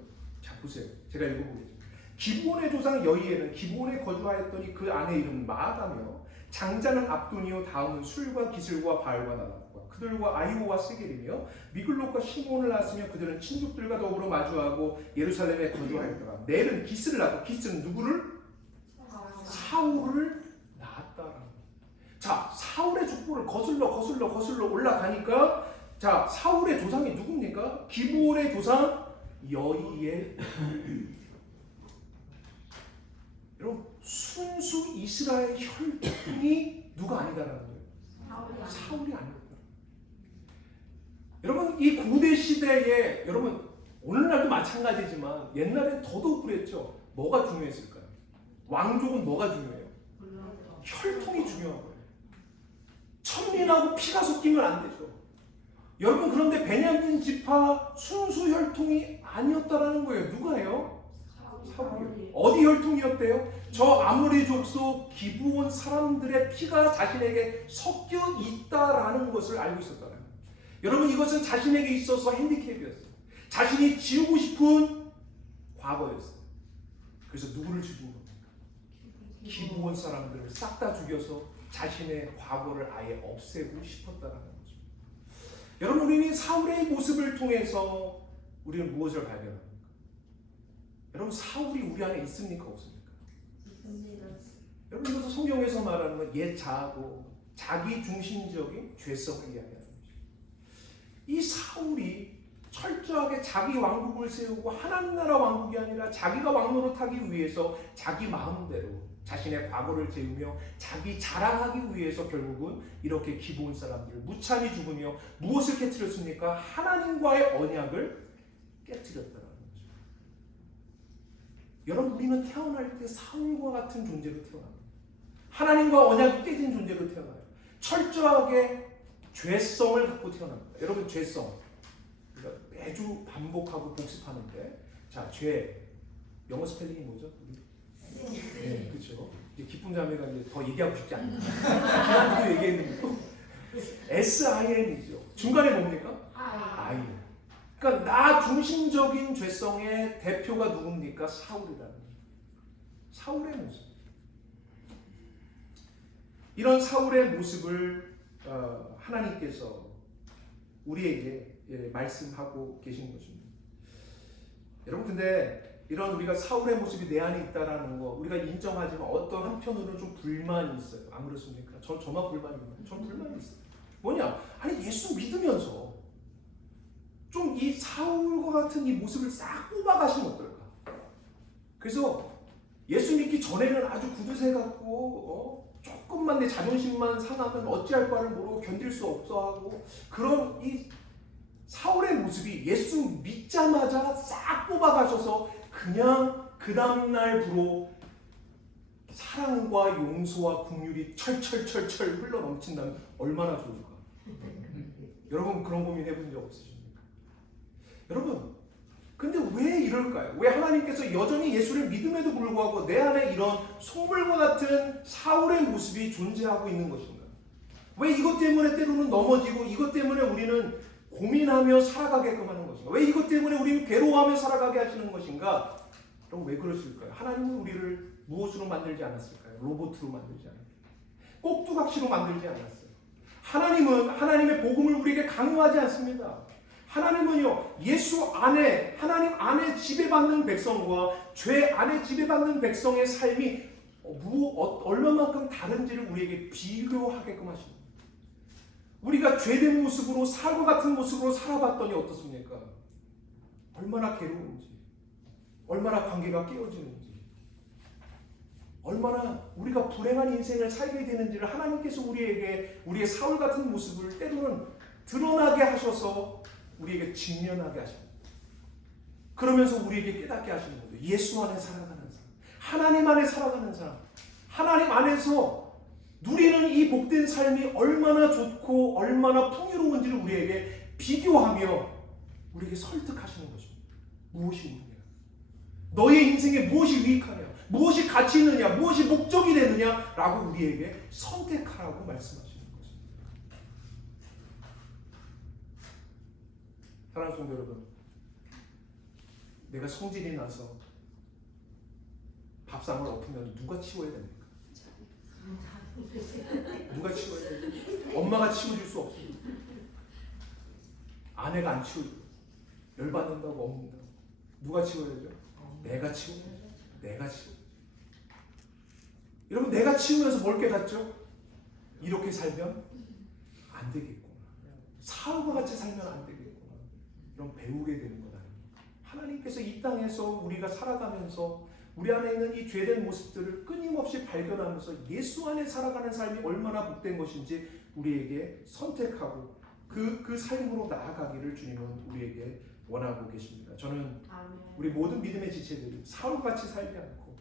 자 보세요. 제가 읽어보겠습니다. 기브온의 조상 여이에는 기브온에 거주하였더니 그 아내 이름은 마아다며 장자는 압돈이요 다음은 술과 기슬과 바알과 나답과 그들과 아이오와 세겔이며 미글롯과 시몬을 낳았으며 그들은 친족들과 더불어 마주하고 예루살렘에 거주하였더라. 넬은 기스를 낳고 기스는 누구를? 사울을 낳았다라는 거예요. 자 사울의 족보를 거슬러 올라가니까 자 사울의 조상이 누굽니까? 기브온의 조상 여이엘. 여러분 순수 이스라엘 혈통이 누가 아니다라는 거예요. 사울이 아니다. 여러분 이 고대 시대에 여러분 오늘날도 마찬가지지만 옛날엔 더더욱 그랬죠. 뭐가 중요했을까요? 왕족은 뭐가 중요해요? 혈통이 중요한 거예요. 천민하고 피가 섞이면 안 되죠. 여러분 그런데 베냐민 지파 순수 혈통이 아니었다라는 거예요. 누가요? 사울이요. 어디 혈통이었대요? 저 아모리 족속 기브온 사람들의 피가 자신에게 섞여 있다라는 것을 알고 있었다는 거예요. 여러분 이것은 자신에게 있어서 핸디캡이었어요. 자신이 지우고 싶은 과거였어요. 그래서 누구를 죽인 겁니까? 기브온 사람들을 싹 다 죽여서 자신의 과거를 아예 없애고 싶었다라는 거죠. 여러분, 우리는 사울의 모습을 통해서 우리는 무엇을 발견합니까? 여러분, 사울이 우리 안에 있습니까? 없습니까? 여러분, 이것도 성경에서 말하는 건 옛 자아고 자기 중심적인 죄성을 이야기하는 거죠. 이 사울이 철저하게 자기 왕국을 세우고 하나님 나라 왕국이 아니라 자기가 왕노릇하기 위해서 자기 마음대로 자신의 과거를 재우며 자기 자랑하기 위해서 결국은 이렇게 기브온 사람들을 무참히 죽으며 무엇을 깨뜨렸습니까? 하나님과의 언약을 깨뜨렸다는 거죠. 여러분, 우리는 태어날 때 사울과 같은 존재로 태어납니다. 하나님과 언약이 깨진 존재로 태어나요. 철저하게 죄성을 갖고 태어납니다. 여러분, 죄성 우리가 매주 반복하고 복습하는데, 자, 죄 영어 스펠링이 뭐죠? 네, 그렇죠. 이제 기쁨 자매가 이제 더 얘기하고 싶지 않아요. 지난주도 얘기했는데 SIN이죠. 중간에 뭡니까? I. 그러니까 나 중심적인 죄성의 대표가 누굽니까? 사울이라는 거예요. 사울의 모습. 이런 사울의 모습을 하나님께서 우리에게 말씀하고 계신 것입니다. 여러분, 근데 이런 우리가 사울의 모습이 내 안에 있다라는 거 우리가 인정하지만 어떤 한편으로는 좀 불만이 있어요. 안 그렇습니까? 저만 불만이 있나요? 전 불만이 있어요. 뭐냐? 아니, 예수 믿으면서 좀 이 사울과 같은 이 모습을 싹 뽑아가시면 어떨까? 그래서 예수 믿기 전에는 아주 구두쇠 같고 조금만 내 자존심만 상하면 어찌할 바를 모르고 견딜 수 없어 하고, 그런 이 사울의 모습이 예수 믿자마자 싹 뽑아가셔서 그냥 그 다음날부로 사랑과 용서와 긍휼이 철철철철 흘러 넘친다면 얼마나 좋을까? 여러분, 그런 고민 해본 적 없으십니까? 여러분, 근데 왜 이럴까요? 왜 하나님께서 여전히 예수를 믿음에도 불구하고 내 안에 이런 속물과 같은 사울의 모습이 존재하고 있는 것인가? 왜 이것 때문에 때로는 넘어지고 이것 때문에 우리는 고민하며 살아가게끔 하는 것인가? 왜 이것 때문에 우리는 괴로워하며 살아가게 하시는 것인가? 그럼 왜 그러실까요? 하나님은 우리를 무엇으로 만들지 않았을까요? 로봇으로 만들지 않았을까요? 꼭두각시로 만들지 않았어요. 하나님은 하나님의 복음을 우리에게 강요하지 않습니다. 하나님은요, 예수 안에, 하나님 안에 지배받는 백성과 죄 안에 지배받는 백성의 삶이 얼마만큼 다른지를 우리에게 비교하게끔 하십니다. 우리가 죄된 모습으로 사과 같은 모습으로 살아봤더니 어떻습니까? 얼마나 괴로운지, 얼마나 관계가 깨어지는지, 얼마나 우리가 불행한 인생을 살게 되는지를 하나님께서 우리에게 우리의 사울 같은 모습을 때로는 드러나게 하셔서 우리에게 직면하게 하십니다. 그러면서 우리에게 깨닫게 하시는 거죠. 예수 안에 살아가는 사람, 하나님 안에 살아가는 사람, 하나님 안에서 누리는 이 복된 삶이 얼마나 좋고 얼마나 풍요로운지를 우리에게 비교하며 우리에게 설득하시는 거죠. 무엇이 옳으냐, 너의 인생에 무엇이 유익하냐, 무엇이 가치 있느냐, 무엇이 목적이 되느냐라고 우리에게 선택하라고 말씀하시는 거죠. 사랑하는 성도 여러분, 내가 성질이 나서 밥상을 엎으면 누가 치워야 됩니까? 누가 치워야 됩니까? 엄마가 치워줄 수 없습니다. 아내가 안 치워줘. 열받는다고 엎는다고. 누가 치워야죠? 내가 치워야죠. 내가 치워야죠. 여러분, 내가 치우면서 뭘 깨닫죠? 이렇게 살면 안 되겠구나. 사울과 같이 살면 안 되겠구나. 이런 배우게 되는 것 아닙니까? 하나님께서 이 땅에서 우리가 살아가면서 우리 안에 있는 이 죄된 모습들을 끊임없이 발견하면서 예수 안에 살아가는 삶이 얼마나 복된 것인지 우리에게 선택하고 그 삶으로 나아가기를 주님은 우리에게 원하고 계십니다. 저는 우리 모든 믿음의 지체들이 사울같이 살지 않고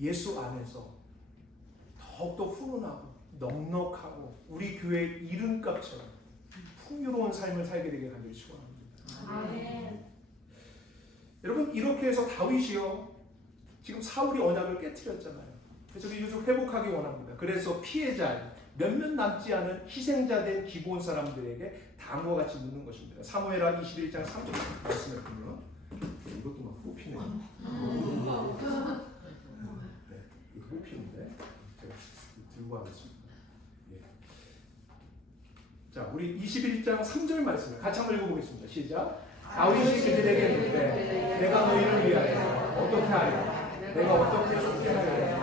예수 안에서 더욱더 훈훈하고 넉넉하고 우리 교회의 이름값처럼 풍요로운 삶을 살게 되게 하기를 축원합니다. 아멘. 여러분, 이렇게 해서 다윗이요, 지금 사울이 언약을 깨트렸잖아요. 그래서 이것을 회복하기 원합니다. 그래서 피해자, 몇몇 남지 않은 희생자된 기브온 사람들에게 다음과 같이 묻는 것입니다. 사무엘하 21장 3절 말씀을 보면 이것도 막 뽑히네요. 요구하겠습니다. 예. 자, 우리 21장 3절 말씀을 같이 한번 읽어보겠습니다. 시작. 다윗이 그들에게 이르되 내가 너희를 위하여 어떻게 하리라? 내가 어떻게 속죄하리라?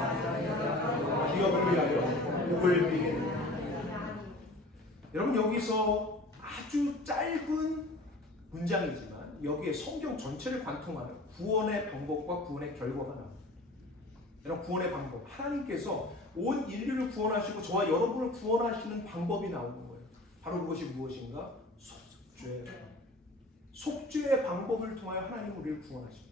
기업을 위하여 목을 비겠느냐? 여러분, 여기서 아주 짧은 문장이지만 여기에 성경 전체를 관통하는 구원의 방법과 구원의 결과가 나옵니다. 여러분, 구원의 방법, 하나님께서 온 인류를 구원하시고 저와 여러분을 구원하시는 방법이 나오는 거예요. 바로 그것이 무엇인가? 속죄. 속죄의 방법을 통하여 하나님 우리를 구원하십니다.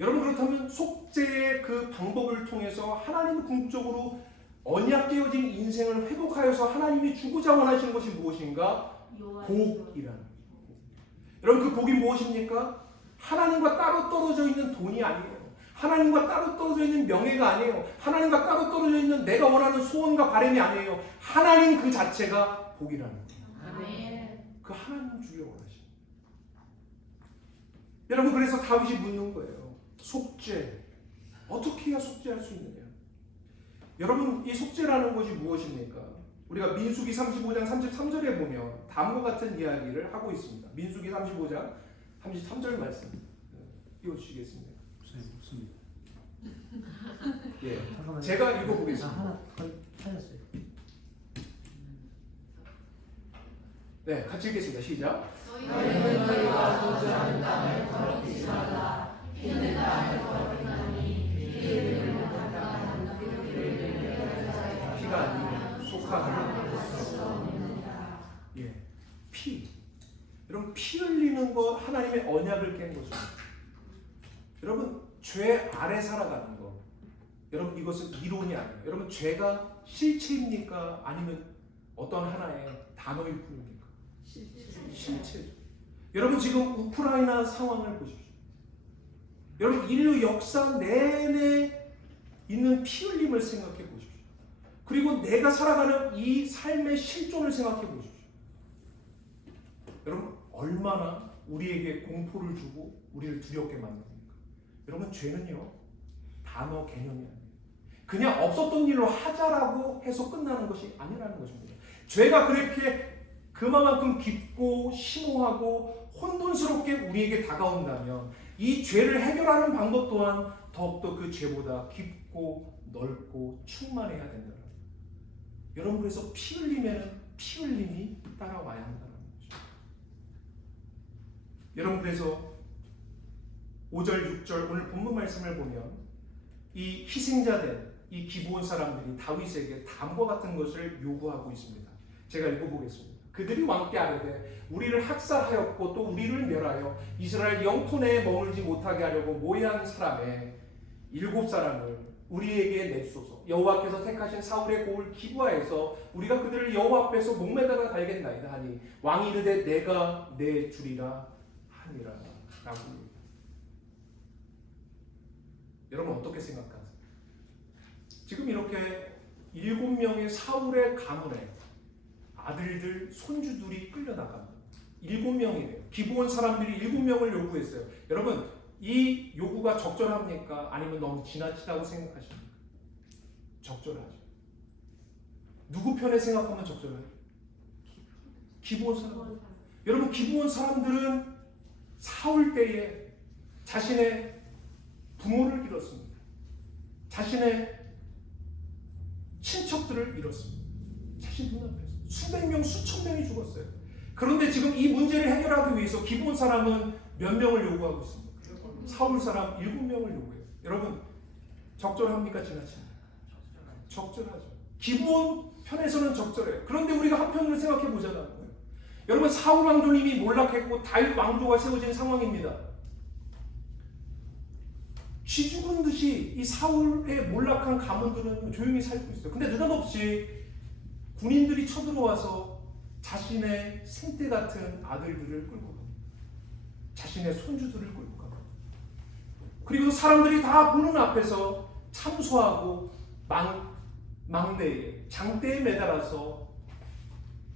여러분, 그렇다면 속죄의 그 방법을 통해서 하나님 궁극적으로 언약 깨어진 인생을 회복하여서 하나님이 주고자 원하시는 것이 무엇인가? 복이라는 거예요. 여러분, 그 복이 무엇입니까? 하나님과 따로 떨어져 있는 돈이 아니에요. 하나님과 따로 떨어져 있는 명예가 아니에요. 하나님과 따로 떨어져 있는 내가 원하는 소원과 바람이 아니에요. 하나님 그 자체가 복이라는 거예요. 아멘. 그 하나님 주려 원하십니다. 여러분, 그래서 다윗이 묻는 거예요. 속죄. 어떻게 해야 속죄할 수 있느냐? 여러분, 이 속죄라는 것이 무엇입니까? 우리가 민수기 35장 33절에 보면 다음과 같은 이야기를 하고 있습니다. 민수기 35장 33절 말씀 띄워주시겠습니다. 없습니다. 예, 잠깐만요. 제가 읽어보겠습니다. 하나 거의 찾았어요. 네, 같이 읽겠습니다. 시작. 너희는 너희가 소유하는 땅을 더럽히지 말라. 피는 땅을 더럽히나니 피를 못한다. 피가 아니고 속하는 예, 피. 여러분, 피 흘리는 것 하나님의 언약을 깬 거죠. 여러분, 죄 아래 살아가는 거. 여러분, 이것은 이론이 아니에요. 여러분, 죄가 실체입니까? 아니면 어떤 하나의 단어일 뿐입니까? 실체죠. 여러분, 지금 우크라이나 상황을 보십시오. 여러분, 인류 역사 내내 있는 피 흘림을 생각해 보십시오. 그리고 내가 살아가는 이 삶의 실존을 생각해 보십시오. 여러분, 얼마나 우리에게 공포를 주고 우리를 두렵게 만듭니까? 여러분, 죄는요, 단어 개념이 아니에요. 그냥 없었던 일로 하자라고 해서 끝나는 것이 아니라는 것입니다. 죄가 그렇게 그만큼 깊고 심오하고 혼돈스럽게 우리에게 다가온다면 이 죄를 해결하는 방법 또한 더욱더 그 죄보다 깊고 넓고 충만해야 된다는 거예요. 여러분, 그래서 피 흘리면 피 흘림이 따라와야 한다는 거죠. 여러분, 그래서 5절, 6절 오늘 본문 말씀을 보면 이 희생자된 이 기브온 사람들이 다윗에게 다음과 같은 것을 요구하고 있습니다. 제가 읽어보겠습니다. 그들이 왕께 아뢰되 우리를 학살하였고 또 우리를 멸하여 이스라엘 영토 내에 머물지 못하게 하려고 모해한 사람의 7사람을 우리에게 내주소서. 여호와께서 택하신 사울의 고을 기브아에서 우리가 그들을 여호와 앞에서 목매다가 갈겠나이다 하니 왕이 이르되 내가 내 주리라 하니라 라고. 여러분, 어떻게 생각하세요? 지금 이렇게 7명의 사울의 가문에 아들들, 손주들이 끌려나갑니다. 7명이래요. 기브온 사람들이 7명을 요구했어요. 여러분, 이 요구가 적절합니까? 아니면 너무 지나치다고 생각하십니까? 적절하죠. 누구 편에 생각하면 적절해요? 기브온 사람. 여러분, 기브온 사람들은 사울 때에 자신의 부모를 잃었습니다. 자신의 친척들을 잃었습니다. 자신 눈앞에서 수백 명, 수천 명이 죽었어요. 그런데 지금 이 문제를 해결하기 위해서 기브온 사람은 몇 명을 요구하고 있습니다. 사울 사람 7명을 요구해요. 여러분, 적절합니까? 지나칩니까? 적절하죠. 기브온 편에서는 적절해요. 그런데 우리가 한편으로 생각해 보잖아요. 여러분, 사울 왕조님이 몰락했고 다윗 왕조가 세워진 상황입니다. 쥐 죽은 듯이 이 사울의 몰락한 가문들은 조용히 살고 있어요. 근데 느닷없이 군인들이 쳐들어와서 자신의 생떼 같은 아들들을 끌고 갑니다. 자신의 손주들을 끌고 갑니다. 그리고 사람들이 다 보는 앞에서 참소하고 망대에, 장대에 매달아서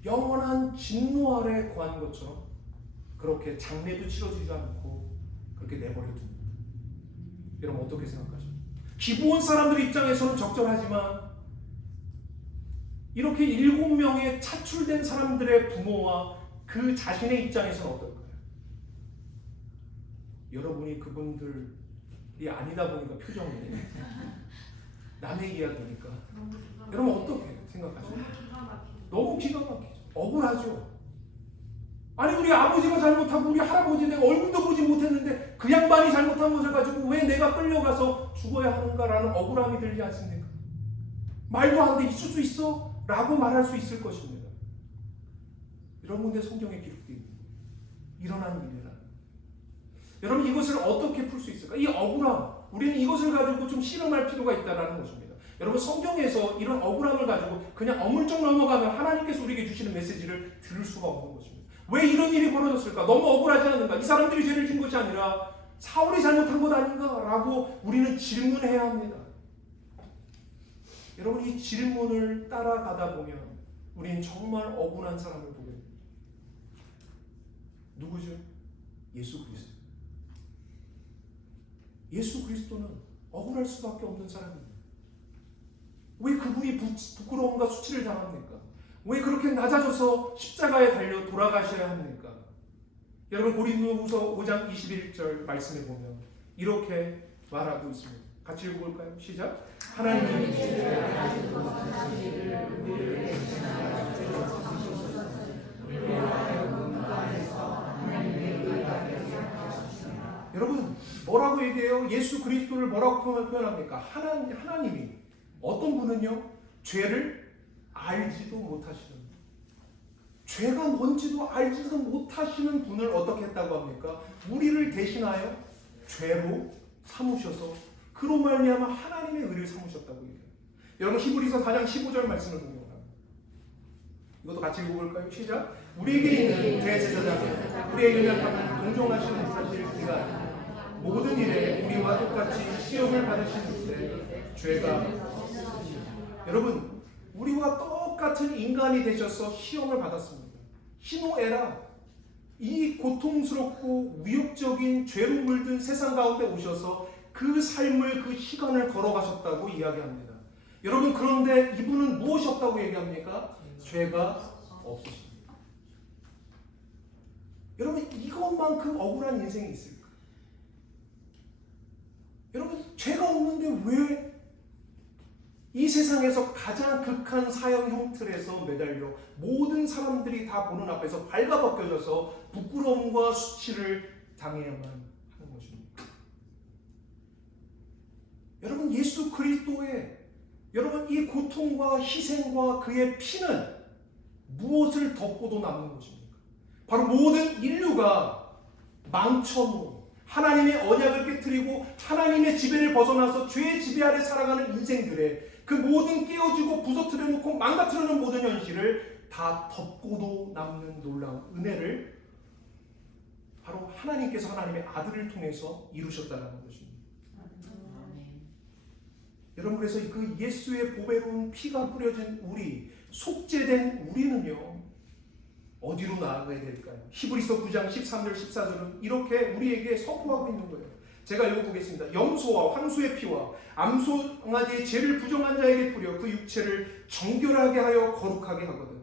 영원한 진노 아래 거하는 것처럼 그렇게 장례도 치러지지 않고 그렇게 내버려 둡니다. 여러분, 어떻게 생각하십니까? 기브온 사람들 입장에서는 적절하지만 이렇게 7명의 차출된 사람들의 부모와 그 자신의 입장에서는 어떨까요? 여러분이 그분들이 아니다 보니까 표정이 남의 이야기니까 여러분 어떻게 생각하세요? 너무 기가 막히죠. 억울하죠. 아니 우리 아버지가 잘못하고 우리 할아버지 내가 얼굴도 보지 못했는데 그 양반이 잘못한 것을 가지고 왜 내가 끌려가서 죽어야 하는가라는 억울함이 들지 않습니까? 말도 안 돼 있을 수 있어? 라고 말할 수 있을 것입니다. 여러분 근데 성경에 기록되어 일어난 일이라. 여러분 이것을 어떻게 풀 수 있을까? 이 억울함, 우리는 이것을 가지고 좀 씨름할 필요가 있다는 것입니다. 여러분 성경에서 이런 억울함을 가지고 그냥 어물쩍 넘어가면 하나님께서 우리에게 주시는 메시지를 들을 수가 없는 것입니다. 왜 이런 일이 벌어졌을까? 너무 억울하지 않는가? 이 사람들이 죄를 진 것이 아니라 사울이 잘못한 것 아닌가? 라고 우리는 질문해야 합니다. 여러분 이 질문을 따라가다 보면 우리는 정말 억울한 사람을 보게 됩니다. 누구죠? 예수 그리스도. 예수 그리스도는 억울할 수밖에 없는 사람입니다. 왜 그분이 부끄러움과 수치를 당합니까? 왜 그렇게 낮아져서 십자가에 달려 돌아가셔야 합니까? 여러분 고린도후서 5장 21절 말씀에 보면 이렇게 말하고 있습니다. 같이 읽어볼까요? 시작. 하나님이 여러분 뭐라고 얘기해요? 예수 그리스도를 뭐라고 표현합니까? 하나님이 어떤 분은요? 죄를 알지도 못하시는 죄가 뭔지도 알지도 못하시는 분을 어떻게 했다고 합니까? 우리를 대신하여 죄로 삼으셔서 그로 말미암아 하나님의 의를 삼으셨다고 얘기해요. 여러분 히브리서 4장 15절 말씀을 보면 이것도 같이 읽어볼까요? 시작. 우리에게 있는 대제사장 우리의 연약함을 동정하시는 사실 그가 모든 일에 우리와 똑같이 시험을 받으시는데 죄가 여러분 우리와 똑같은 인간이 되셔서 시험을 받았습니다. 희노애락 이 고통스럽고 위협적인 죄로 물든 세상 가운데 오셔서 그 삶을 그 시간을 걸어가셨다고 이야기합니다. 여러분 그런데 이분은 무엇이 없다고 얘기합니까? 죄가 없으십니다. 여러분 이것만큼 억울한 인생이 있을까? 여러분 죄가 없는데 왜 이 세상에서 가장 극한 사형 형틀에서 매달려 모든 사람들이 다 보는 앞에서 발가벗겨져서 부끄러움과 수치를 당해야만 하는 것입니다. 여러분 예수 그리스도의 여러분 이 고통과 희생과 그의 피는 무엇을 덮고도 남는 것입니까? 바로 모든 인류가 망쳐놓은 하나님의 언약을 깨트리고 하나님의 지배를 벗어나서 죄의 지배 아래 살아가는 인생들의 그 모든 깨어지고 부서뜨려 놓고 망가뜨려 놓은 모든 현실을 다 덮고도 남는 놀라운 은혜를 바로 하나님께서 하나님의 아들을 통해서 이루셨다는 것입니다. 여러분 그래서 그 예수의 보배로운 피가 뿌려진 우리 속죄된 우리는요 어디로 나아가야 될까요? 히브리서 9장 13절 14절은 이렇게 우리에게 선포하고 있는 거예요. 제가 읽어보겠습니다. 염소와 황소의 피와 암송아지의 죄를 부정한 자에게 뿌려 그 육체를 정결하게 하여 거룩하게 하거든.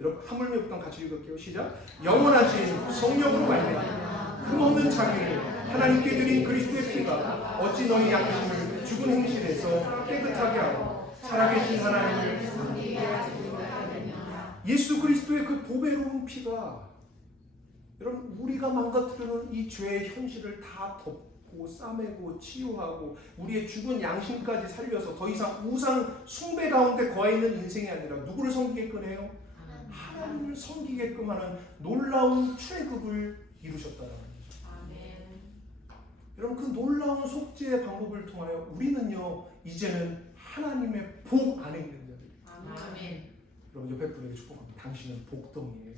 여러분 하물며부터 같이 읽을게요. 시작. 영원하신 성령으로 말미암아 흠없는 자기를 하나님께 드린 그리스도의 피가 어찌 너희 양심을 죽은 행실에서 깨끗하게 하고 살아계신 하나님을 예수 그리스도의 그 보배로운 피가 여러분 우리가 망가뜨려놓은 이 죄의 현실을 다 덮고 싸매고 치유하고 우리의 죽은 양심까지 살려서 더 이상 우상 숭배 가운데 거해있는 인생이 아니라 누구를 섬기게끔 해요? 하나님을 섬기게끔 하는 놀라운 출애굽을 이루셨다는 거죠. 여러분 그 놀라운 속죄의 방법을 통하여 우리는요 이제는 하나님의 복 안에 있는 자들. 여러분 옆에 분에게 축복합니다. 당신은 복덩이에요.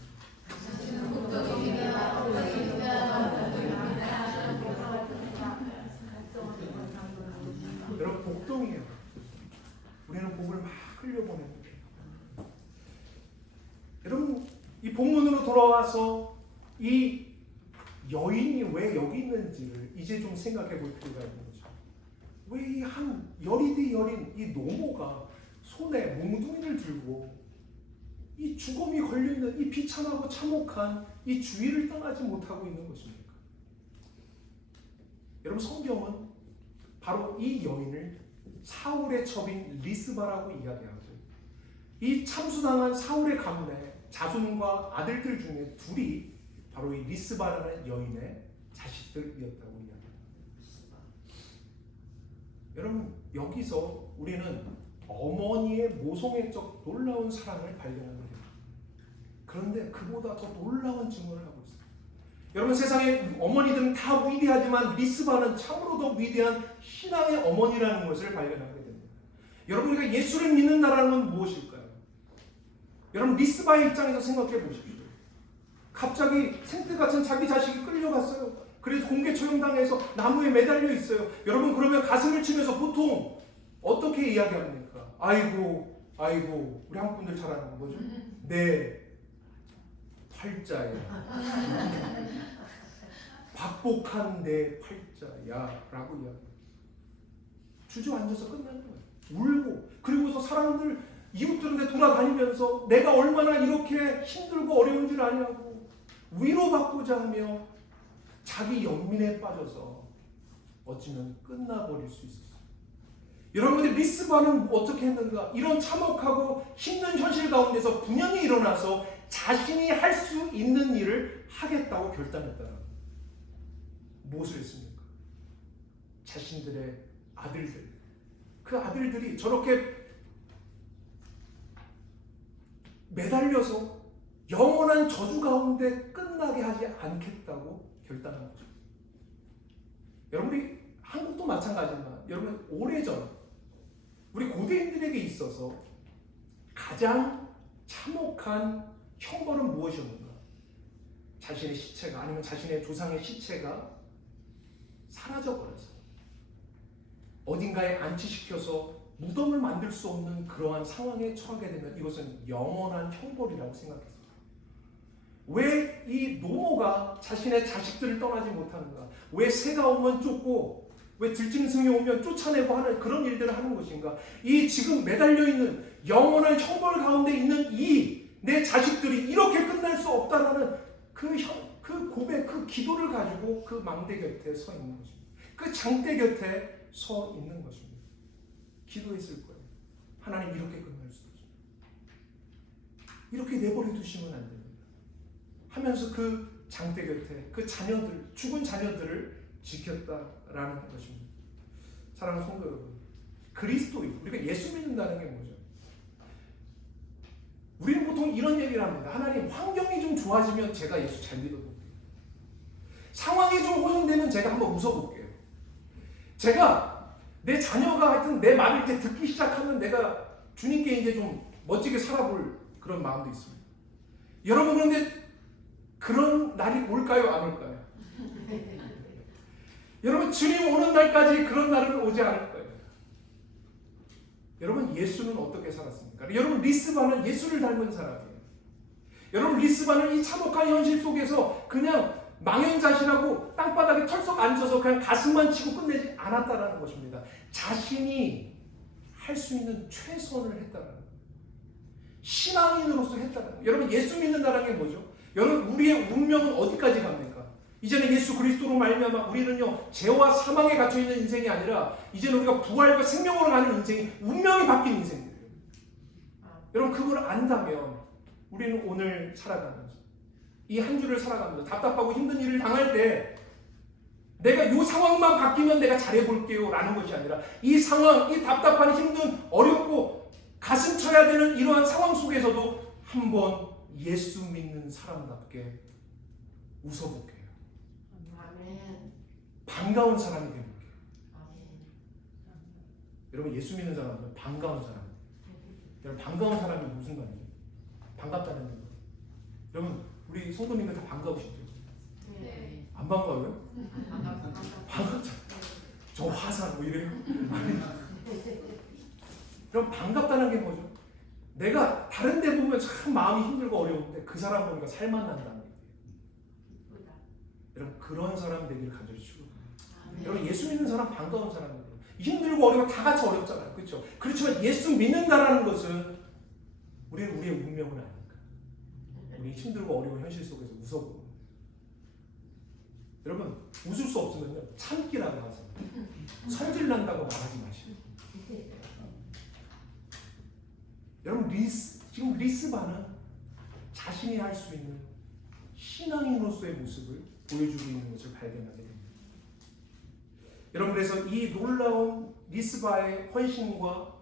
여러분 복덩이에요. 우리는 복을 막 흘려보내는 거예요. 여러분 이 본문으로 돌아와서 이 여인이 왜 여기 있는지를 이제 좀 생각해 볼 필요가 있는 거죠. 왜 이 한 여리디 여린 이 노모가 손에 몽둥이를 들고 이 죽음이 걸려있는 이 비참하고 참혹한 이 주위를 떠나지 못하고 있는 것입니까? 여러분, 성경은 바로 이 여인을 사울의 첩인 리스바라고 이야기하고, 이 참수당한 사울의 가문의 자손과 아들들 중에 둘이 바로 이 리스바라는 여인의 자식들이었다고 이야기합니다. 여러분, 여기서 우리는 어머니의 모성애적 놀라운 사랑을 발견하게 됩니다. 그런데 그보다 더 놀라운 증언을 하고 있습니다. 여러분, 세상의 어머니들은 다 위대하지만 리스바는 참으로 더 위대한 신앙의 어머니라는 것을 발견하게 됩니다. 여러분, 우리가 예수를 믿는다라는 건 무엇일까요? 여러분, 리스바의 입장에서 생각해 보십시오. 갑자기 생떼같은 자기 자식이 끌려갔어요. 그래서 공개 처형당해서 나무에 매달려 있어요. 여러분, 그러면 가슴을 치면서 보통 어떻게 이야기합니까? 아이고, 아이고, 우리 한국 분들 잘 아는 거 뭐죠? 내 팔자야. 박복한 내 팔자야 라고 이야기해요. 주저앉아서 끝나는 거예요. 울고, 그리고서 사람들, 이웃들한테 돌아다니면서 내가 얼마나 이렇게 힘들고 어려운 줄 아냐고 위로받고자 하며 자기 연민에 빠져서 어찌면 끝나버릴 수 있었어요. 여러분들, 리스바는 어떻게 했는가? 이런 참혹하고 힘든 현실 가운데서 분연히 일어나서 자신이 할 수 있는 일을 하겠다고 결단했다는 거예요. 무엇을 했습니까? 자신들의 아들들, 그 아들들이 저렇게 매달려서 영원한 저주 가운데 끝나게 하지 않겠다고 결단한 거죠. 여러분, 우리 한국도 마찬가지지만 여러분, 오래전 우리 고대인들에게 있어서 가장 참혹한 형벌은 무엇이었는가? 자신의 시체가, 아니면 자신의 조상의 시체가 사라져버려서 어딘가에 안치시켜서 무덤을 만들 수 없는 그러한 상황에 처하게 되면 이것은 영원한 형벌이라고 생각했습니다. 왜 이 노모가 자신의 자식들을 떠나지 못하는가? 왜 새가 오면 쫓고, 왜 들짐승이 오면 쫓아내고 하는 그런 일들을 하는 것인가? 이 지금 매달려 있는 영원한 형벌 가운데 있는 이 내 자식들이 이렇게 끝날 수 없다라는 그 고백, 그 기도를 가지고 그 망대 곁에 서 있는 것입니다. 그 장대 곁에 서 있는 것입니다. 기도했을 거예요. 하나님, 이렇게 끝날 수 없습니다. 이렇게 내버려 두시면 안 됩니다. 하면서 그 장대 곁에 그 자녀들, 죽은 자녀들을 지켰다라는 것입니다. 사랑하는 성도 여러분, 그리스도인, 우리가 예수 믿는다는 게 뭐죠? 우리는 보통 이런 얘기를 합니다. 하나님, 환경이 좀 좋아지면 제가 예수 잘 믿어볼게요. 상황이 좀 호전되면 제가 한번 웃어볼게요. 제가 내 자녀가 하여튼 내 말을 이제 듣기 시작하면 내가 주님께 이제 좀 멋지게 살아볼 그런 마음도 있습니다. 여러분, 그런데 그런 날이 올까요? 안 올까요? 여러분, 주님 오는 날까지 그런 날은 오지 않을 거예요. 여러분, 예수는 어떻게 살았습니까? 여러분, 리스바는 예수를 닮은 사람이에요. 여러분, 리스바는 이 참혹한 현실 속에서 그냥 망연자실하고 땅바닥에 털썩 앉아서 그냥 가슴만 치고 끝내지 않았다라는 것입니다. 자신이 할 수 있는 최선을 했다라는 거예요. 신앙인으로서 했다라는 거예요. 여러분, 예수 믿는다는 게 뭐죠? 여러분, 우리의 운명은 어디까지 갑니까? 이제는 예수 그리스도로 말미암아 우리는요, 죄와 사망에 갇혀 있는 인생이 아니라 이제는 우리가 부활과 생명으로 가는 인생이, 운명이 바뀐 인생이에요. 여러분, 그걸 안다면 우리는 오늘 살아가면서 이 한 주를 살아가면서 답답하고 힘든 일을 당할 때 내가 이 상황만 바뀌면 내가 잘해볼게요 라는 것이 아니라 이 상황, 이 답답한 힘든 어렵고 가슴 쳐야 되는 이러한 상황 속에서도 한번 예수 믿는 사람답게 웃어볼게요. 반가운 사람이 되볼게요. 여러분, 예수 믿는 사람은 반가운 사람이에요. 여러분, 반가운 사람이 무슨 말이에요? 반갑다는 거. 여러분, 우리 성도님들 다 반가우시죠? 네. 안 반가워요? 반갑죠. 저 화상 뭐 이래요? 그럼 반갑다는 게 뭐죠? 내가 다른 데 보면 참 마음이 힘들고 어려운데 그 사람 보니까 살만 난다는 얘기예요. 여러분, 그런 사람 되기를 간절히 축원합니다. 여러분, 예수 믿는 사람 반가운 사람이에요. 힘들고 어려워 다 같이 어렵잖아요. 그렇죠? 그렇지만 예수 믿는다라는 것은 우리는 우리의 운명은 아니니까. 우리 힘들고 어려운 현실 속에서 웃어보는. 여러분 웃을 수 없으면요 참기라고 하세요. 성질 난다고 말하지 마시고. 여러분 지금 리스바는 자신이 할 수 있는 신앙인으로서의 모습을 보여주고 있는 것을 발견하게 됩니다. 여러분 그래서 이 놀라운 리스바의 헌신과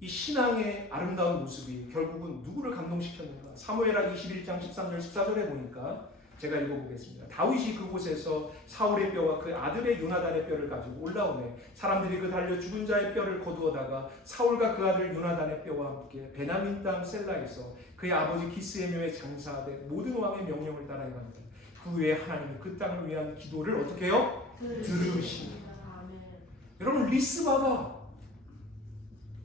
이 신앙의 아름다운 모습이 결국은 누구를 감동시켰는가? 사무엘하 21장 13절 14절에 보니까 제가 읽어보겠습니다. 다윗이 그곳에서 사울의 뼈와 그 아들의 요나단의 뼈를 가지고 올라오매 사람들이 그 달려 죽은 자의 뼈를 거두어다가 사울과 그 아들 요나단의 뼈와 함께 베냐민 땅 셀라에서 그의 아버지 기스의 묘에 장사하되 모든 왕의 명령을 따라 행한다. 그 후에 하나님이 그 땅을 위한 기도를 어떻게 해요? 들으십니다. 여러분 리스바가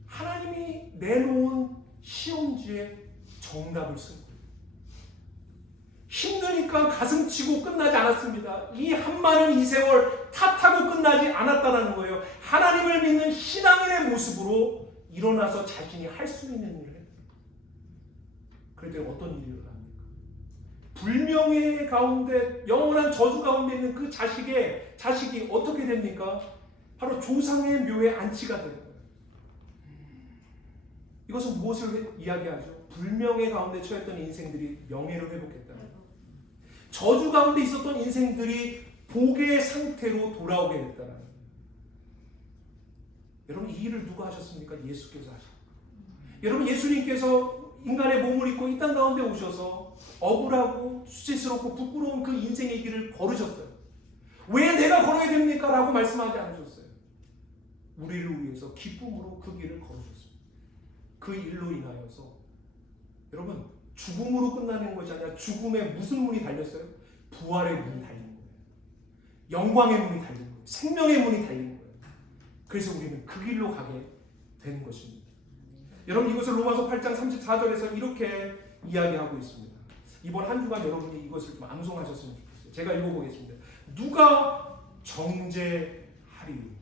하나님이 내놓은 시험지에 정답을 쓴 거예요. 힘드니까 가슴치고 끝나지 않았습니다. 이 한많은 이 세월 탓하고 끝나지 않았다는 거예요. 하나님을 믿는 신앙인의 모습으로 일어나서 자신이 할 수 있는 일을 했어요. 그랬더니 어떤 일이 일어납니까? 불명예 가운데 영원한 저주 가운데 있는 그 자식이 어떻게 됩니까? 바로 조상의 묘에 안치가 되는 거예요. 이것은 무엇을 이야기하죠? 불명예 가운데 처했던 인생들이 명예를 회복했다는 거예요. 저주 가운데 있었던 인생들이 복의 상태로 돌아오게 됐다는 거예요. 여러분 이 일을 누가 하셨습니까? 예수께서 하셨어요. 여러분 예수님께서 인간의 몸을 입고 이 땅 가운데 오셔서 억울하고 수치스럽고 부끄러운 그 인생의 길을 걸으셨어요. 왜 내가 걸어야 됩니까? 라고 말씀하지 않으셨어요. 우리를 위해서 기쁨으로 그 길을 걸으셨어요. 그 일로 인하여서 여러분 죽음으로 끝나는 것이 아니라 죽음에 무슨 문이 달렸어요? 부활의 문이 달린 거예요. 영광의 문이 달린 거예요. 생명의 문이 달린 거예요. 그래서 우리는 그 길로 가게 되는 것입니다. 여러분 이것을 로마서 8장 34절에서 이렇게 이야기하고 있습니다. 이번 한 주간 여러분이 이것을 좀 암송하셨으면 좋겠어요. 제가 읽어보겠습니다. 누가 정죄하리요?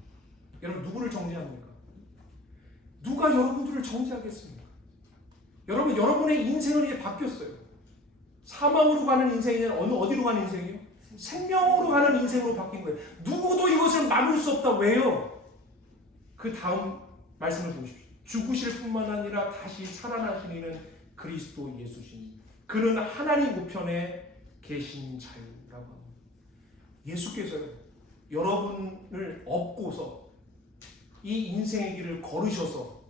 여러분 누구를 정죄합니까? 누가 여러분들을 정죄하겠습니까? 여러분 여러분의 인생은 이제 바뀌었어요. 사망으로 가는 인생이 어디로 가는 인생이에요? 생명으로 가는 인생으로 바뀐 거예요. 누구도 이것을 막을 수 없다. 왜요? 그 다음 말씀을 보십시오. 죽으실 뿐만 아니라 다시 살아나신 이는 그리스도 예수시니 그는 하나님 우편에 계신 자유라고 합니다. 예수께서요 여러분을 업고서 이 인생의 길을 걸으셔서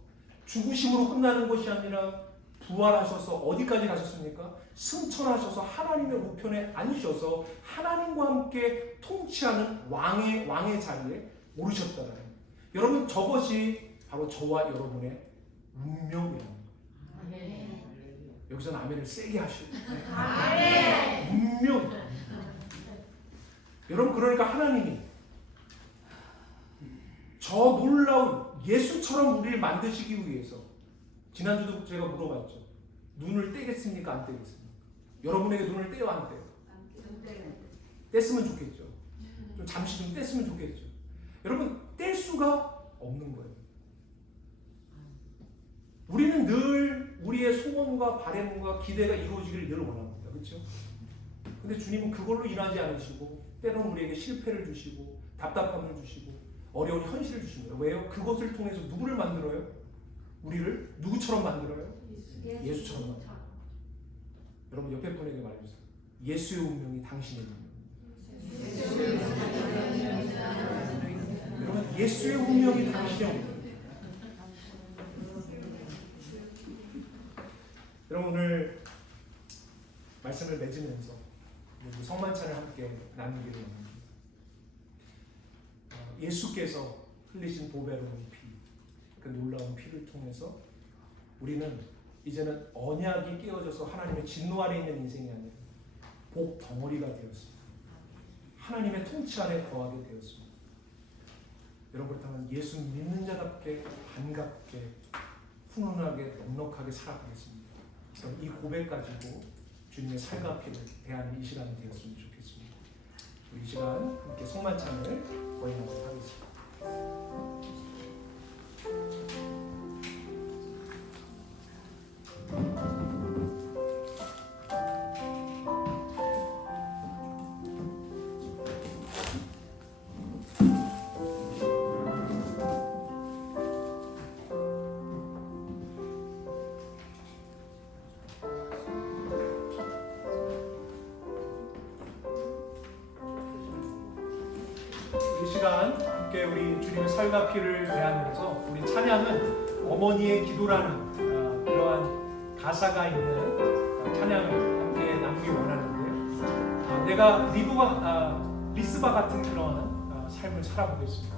죽으심으로 끝나는 것이 아니라 부활하셔서 어디까지 가셨습니까? 승천하셔서 하나님의 우편에 앉으셔서 하나님과 함께 통치하는 왕의 자리에 오르셨다는 거예요. 여러분 저것이 바로 저와 여러분의 운명이라는 거예요. 여기서는 아멘을 세게 하시고 운명. 여러분 그러니까 하나님이 저 놀라운 예수처럼 우리를 만드시기 위해서 지난주도 제가 물어봤죠. 눈을 떼겠습니까? 안 떼겠습니까? 여러분에게 눈을 떼요? 안 떼요? 뗐으면 좋겠죠. 좀 잠시 좀 뗐으면 좋겠죠. 여러분 뗄 수가 없는 거예요. 우리는 늘 우리의 소원과 바램과 기대가 이루어지기를 늘 원합니다. 그렇죠? 근데 주님은 그걸로 일하지 않으시고 때로는 우리에게 실패를 주시고 답답함을 주시고 어려운 현실을 주십니다. 왜요? 그것을 통해서 누구를 만들어요? 우리를 누구처럼 만들어요? 예수처럼 만들어요. 여러분 옆에 분에게 말해주세요. 예수의 운명이 당신의 운명. 여러분 예수의 운명이 당신의 운명. 여러분 오늘 말씀을 맺으면서 성만찬을 함께 나누기를 원합니다. 예수께서 흘리신 보배로운 피, 그 놀라운 피를 통해서 우리는 이제는 언약이 깨어져서 하나님의 진노 아래 있는 인생이 아니라 복 덩어리가 되었습니다. 하나님의 통치 아래 거하게 되었습니다. 여러분 그렇다면 예수 믿는 자답게 반갑게 훈훈하게 넉넉하게 살아가겠습니다. 이 고백 가지고 주님의 살과 피를 대하는 이 시간이 되었으면 좋겠습니다. 이 시간 함께 성만찬을 거행하도록 하겠습니다. 이 시간 함께 우리 주님의 살과 피를 대하면서 우리 찬양은 어머니의 기도라는 그러한 가사가 있는 찬양을 함께 나누기 원하는데요. 내가 리스바 같은 그런 삶을 살아보겠습니다.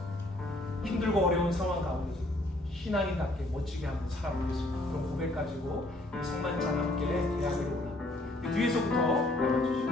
힘들고 어려운 상황 가운데 신앙인답게 멋지게 한번 살아보겠습니다. 그런 고백 가지고 이 성만찬 함께 대하기를 원합니다. 이 뒤에서부터 나와주시고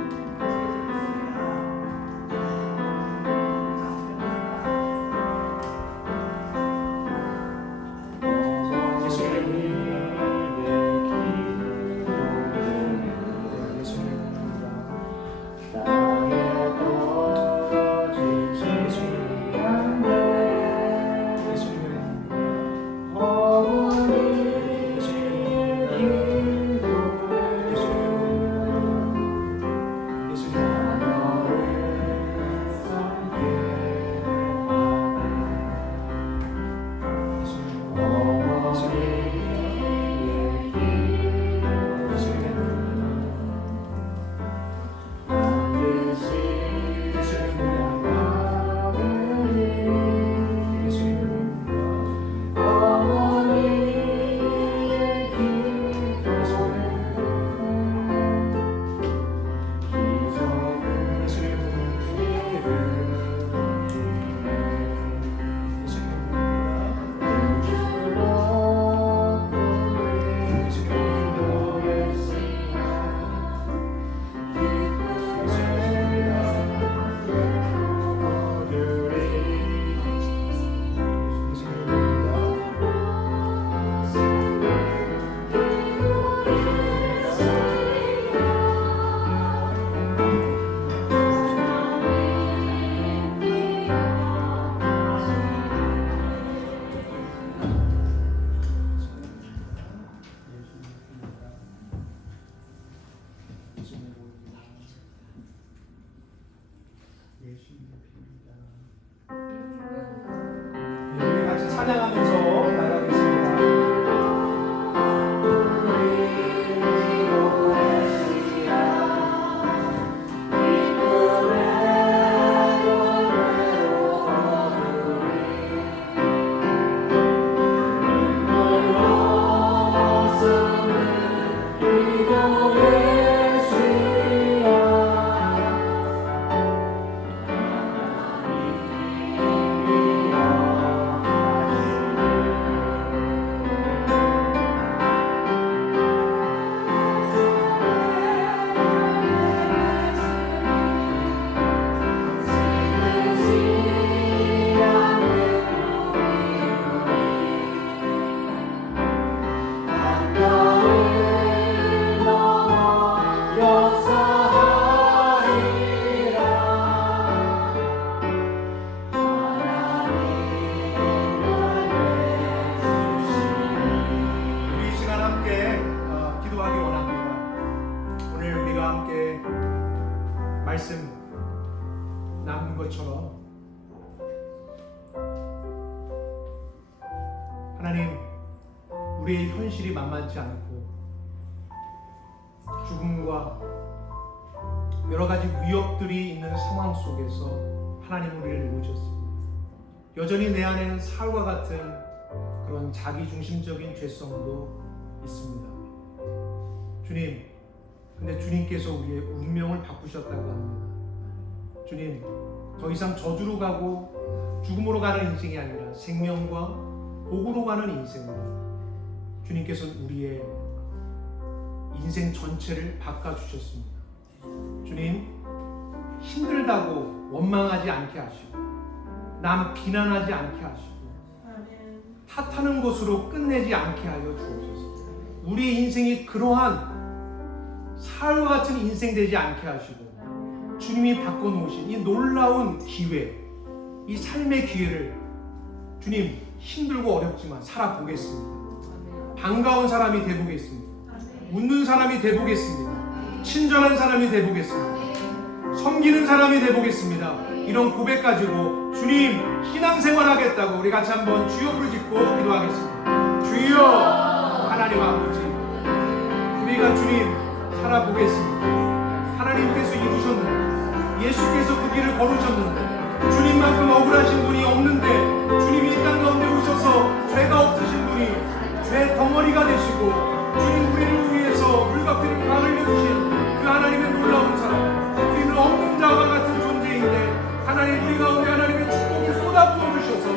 우리 같이 찬양하면서 나가겠습니다. 말씀 나눈 것처럼 하나님, 우리의 현실이 만만치 않고 죽음과 여러 가지 위협들이 있는 상황 속에서 하나님 우리를 오셨습니다. 여전히 내 안에는 사울과 같은 그런 자기중심적인 죄성도 있습니다. 주님, 근데 주님께서 우리의 운명을 바꾸셨다고 합니다. 주님, 더 이상 저주로 가고 죽음으로 가는 인생이 아니라 생명과 복으로 가는 인생으로 주님께서 우리의 인생 전체를 바꿔주셨습니다. 주님, 힘들다고 원망하지 않게 하시고 남 비난하지 않게 하시고 탓하는 것으로 끝내지 않게 하여 주옵소서. 우리의 인생이 그러한 사울과 같은 인생 되지 않게 하시고 주님이 바꿔놓으신 이 놀라운 기회, 이 삶의 기회를 주님, 힘들고 어렵지만 살아보겠습니다. 반가운 사람이 되보겠습니다. 웃는 사람이 되보겠습니다. 친절한 사람이 되보겠습니다. 섬기는 사람이 되보겠습니다. 이런 고백 가지고 주님, 신앙생활 하겠다고 우리 같이 한번 주여 부르짖고 기도하겠습니다. 주여, 하나님 아버지, 우리가 주님 살아보겠습니다. 하나님께서 이루셨는데, 예수께서 그 길을 걸으셨는데 주님만큼 억울하신 분이 없는데 주님이 이 땅 가운데 오셔서 죄가 없으신 분이 죄 덩어리가 되시고 주님 우리를 위해서 물밖에를 다 흘려주신 그 하나님의 놀라운 사랑. 우리는 없는 자와 같은 존재인데 하나님 우리 가운데 하나님의 축복을 쏟아부어 주셔서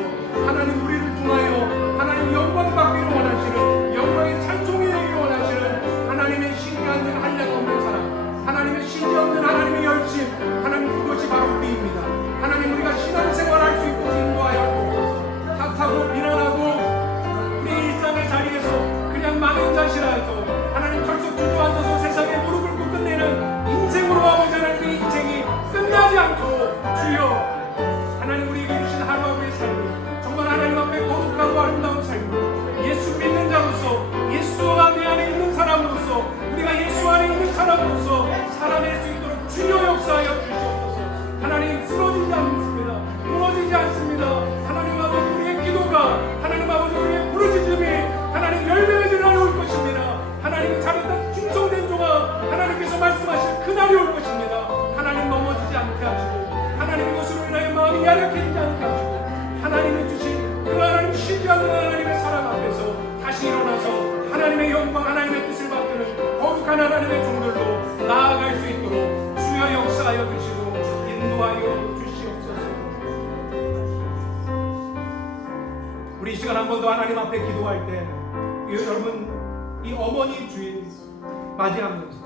하나님 우리를 통하여 하나님 영광 받기를 원하시는, 영광의 찬송이 되기를 원하시는 하나님의 신이 않는 한량 없는 사랑, 하나님의 신이 없는 하나님의 열심, 하나님 그것이 바로 우리입니다. 하나님 우리가 신앙생활할 수 있도록 인도하여 주옵소서. 탓하고 비난하고 우리 일상의 자리에서 그냥 망한 자시라 해서 하나님 털썩 주저앉아서 세상에 무릎 꿇고 끝내는 인생으로 아버지 하나님의 인생이 끝나지 않도록 주여 하나님 우리에게 주신 하루하루의 삶이 정말 하나님 앞에 거룩하고 아름다운 삶으로 예수 믿는 자로서, 예수가 내 안에 있는 사람으로서, 우리가 예수 안에 있는 사람으로서 살아낼 수 있도록 주여 역사하여 주시옵소서. 하나님 쓰러지지 않습니다. 무너지지 않습니다. 하나님 아버지 우리의 기도가, 하나님 아버지 우리의 부르짖음이 하나님 열매를 날이 올 것입니다. 하나님 잘했다 충성된 종아, 하나님께서 말씀하실 그날이 올 것입니다. 하나님 넘어지지 않게 하시고 하나님 이것으로 인하여 마음이 야력해지지 않게 하시고 하나님이 주신 그 하나님 신비한 하나님의 사랑 앞에서 다시 일어나서 하나님의 영광, 하나님의 뜻을 받드는 거룩한 하나님의 종들로 나아갈 수 있도록 주여 역사하여 주시고 인도하여 주시옵소서. 우리 이 시간 한 번 더 하나님 앞에 기도할 때 여러분 이 어머니 주일 맞이하면서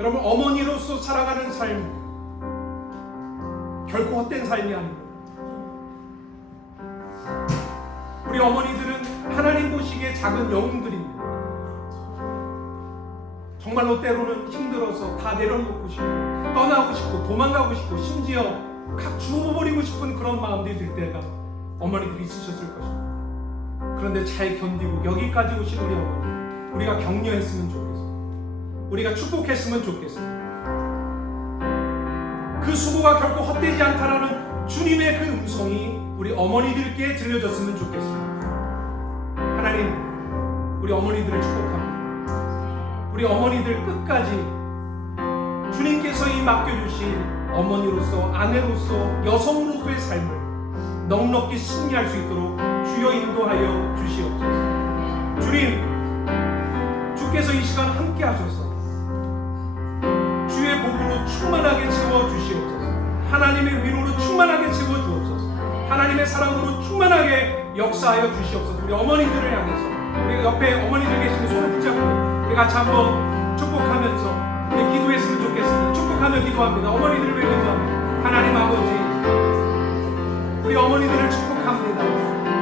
여러분 어머니로서 살아가는 삶 결코 헛된 삶이 아닙니다. 우리 어머니들은 하나님 보시기에 작은 영웅들입니다. 정말로 때로는 힘들어서 다 내려놓고 싶고 떠나고 싶고 도망가고 싶고 심지어 각 죽어버리고 싶은 그런 마음들이 들 때가 어머니들이 있으셨을 것입니다. 그런데 잘 견디고 여기까지 오신 우리 어머니, 우리가 격려했으면 좋겠습니다. 우리가 축복했으면 좋겠습니다. 그 수고가 결코 헛되지 않다라는 주님의 그 음성이 우리 어머니들께 들려졌으면 좋겠습니다. 하나님, 우리 어머니들을 축복합니다. 우리 어머니들 끝까지 주님께서 이 맡겨주신 어머니로서, 아내로서, 여성으로서의 삶을 넉넉히 승리할 수 있도록 주여 인도하여 주시옵소서. 주님, 주께서 이 시간 함께 하셔서 주의 복으로 충만하게 채워주시옵소서. 하나님의 위로로 충만하게 채워주옵소서. 하나님의 사랑으로 충만하게 역사하여 주시옵소서. 우리 어머니들을 향해서, 우리 옆에 어머니들 계시는 손을 붙잡고 우리 같이 한번 축복하면서 우리 기도했으면 좋겠습니다. 축복하며 기도합니다. 어머니들을 위해서 하나님 아버지, 우리 어머니들을 축복합니다.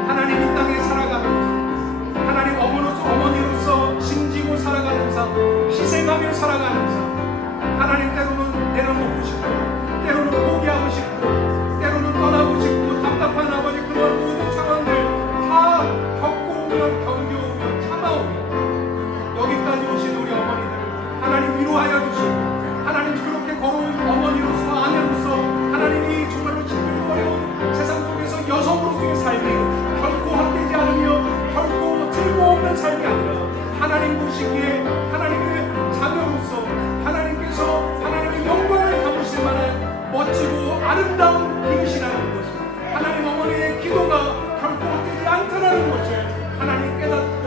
하나님 이 땅에 살아가면서 하나님 어머니로서 짐지고 살아가는 삶, 희생하며 살아가는 삶, 하나님 때로는 내려놓고 싶고 때로는 포기하고 싶고 때로는 떠나고 싶고 답답한 아버지 그런 모든 상황들 다 겪어오며 견뎌오며 참아오며 여기까지 오신 우리 어머니들 하나님 위로하여 주시고 하나님 그렇게 걸어온 어머니로서 아내로서 하나님이 정말로 힘들고 어려운 세상 속에서 여성으로서의 삶이 결코 헛되지 않으며 결코 즐거워없는 삶이 아니라 하나님 보시기에 하나님의 자녀로서 하나님께서 하나님의 영광을 담으실 만한 멋지고 아름다운 그릇이라는 것을 하나님 어머니의 기도가 결코 헛되지 않다라는 것을 하나님 깨닫고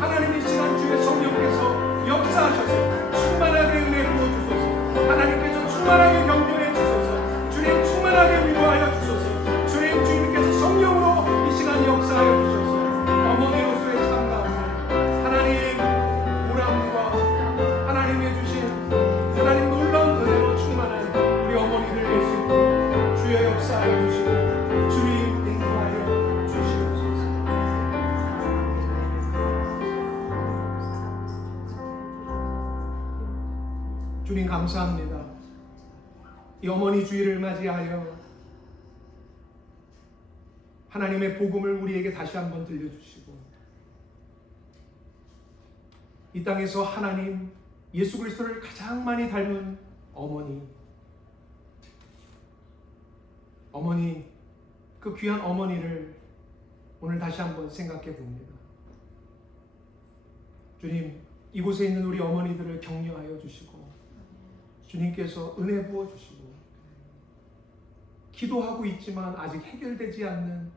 하나님이 지난 주에 성령께서 역사하셔서 충만하게 은혜를 부어주소서. 하나님께서 충만하게 격려해 주소서. 주님 충만하게 위로하여 주소서. 주님 주님께서 성령으로 이 시간 역사하여 주셔서 어머니로서의 삶 가운데 하나님 보람과 하나님의 주신 하나님 놀라운 은혜로 충만한 우리 어머니들 예수 주여 역사하여 주시고 주님 인도하여 주시옵소서. 주님 감사합니다. 이 어머니 주일을 맞이하여 하나님의 복음을 우리에게 다시 한번 들려주시고 이 땅에서 하나님 예수 그리스도를 가장 많이 닮은 어머니 그 귀한 어머니를 오늘 다시 한번 생각해 봅니다. 주님 이곳에 있는 우리 어머니들을 격려하여 주시고 주님께서 은혜 부어 주시고 기도하고 있지만 아직 해결되지 않는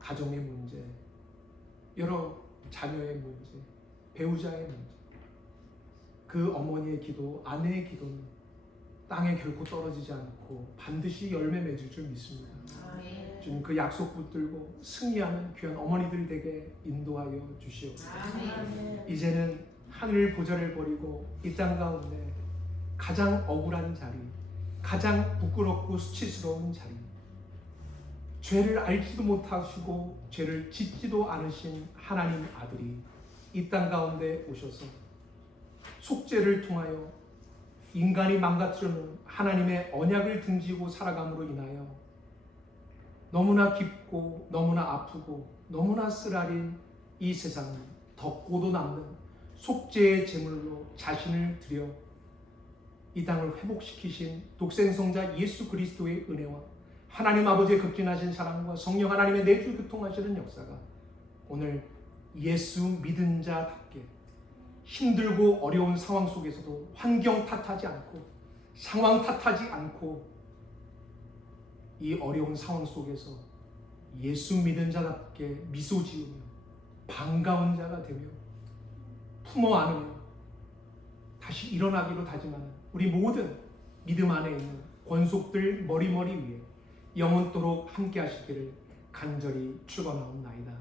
가정의 문제, 여러 자녀의 문제, 배우자의 문제, 그 어머니의 기도, 아내의 기도는 땅에 결코 떨어지지 않고 반드시 열매 맺을 줄 믿습니다. 주님 그 약속 붙들고 승리하는 귀한 어머니들 되게 인도하여 주시옵소서. 이제는 하늘 보좌를 버리고 이 땅 가운데 가장 억울한 자리, 가장 부끄럽고 수치스러운 자리, 죄를 알지도 못하시고 죄를 짓지도 않으신 하나님 아들이 이 땅 가운데 오셔서 속죄를 통하여 인간이 망가뜨려놓은 하나님의 언약을 등지고 살아감으로 인하여 너무나 깊고 너무나 아프고 너무나 쓰라린 이 세상을 덮고도 남는 속죄의 제물로 자신을 드려 이 땅을 회복시키신 독생성자 예수 그리스도의 은혜와 하나님 아버지의 극진하신 사랑과 성령 하나님의 내주 교통하시는 역사가 오늘 예수 믿은 자답게 힘들고 어려운 상황 속에서도 환경 탓하지 않고 상황 탓하지 않고 이 어려운 상황 속에서 예수 믿은 자답게 미소 지으며 반가운 자가 되며 품어 안으며 다시 일어나기로 다짐하는 우리 모든 믿음 안에 있는 권속들 머리머리 위에 영원토록 함께 하시기를 간절히 축원하옵나이다.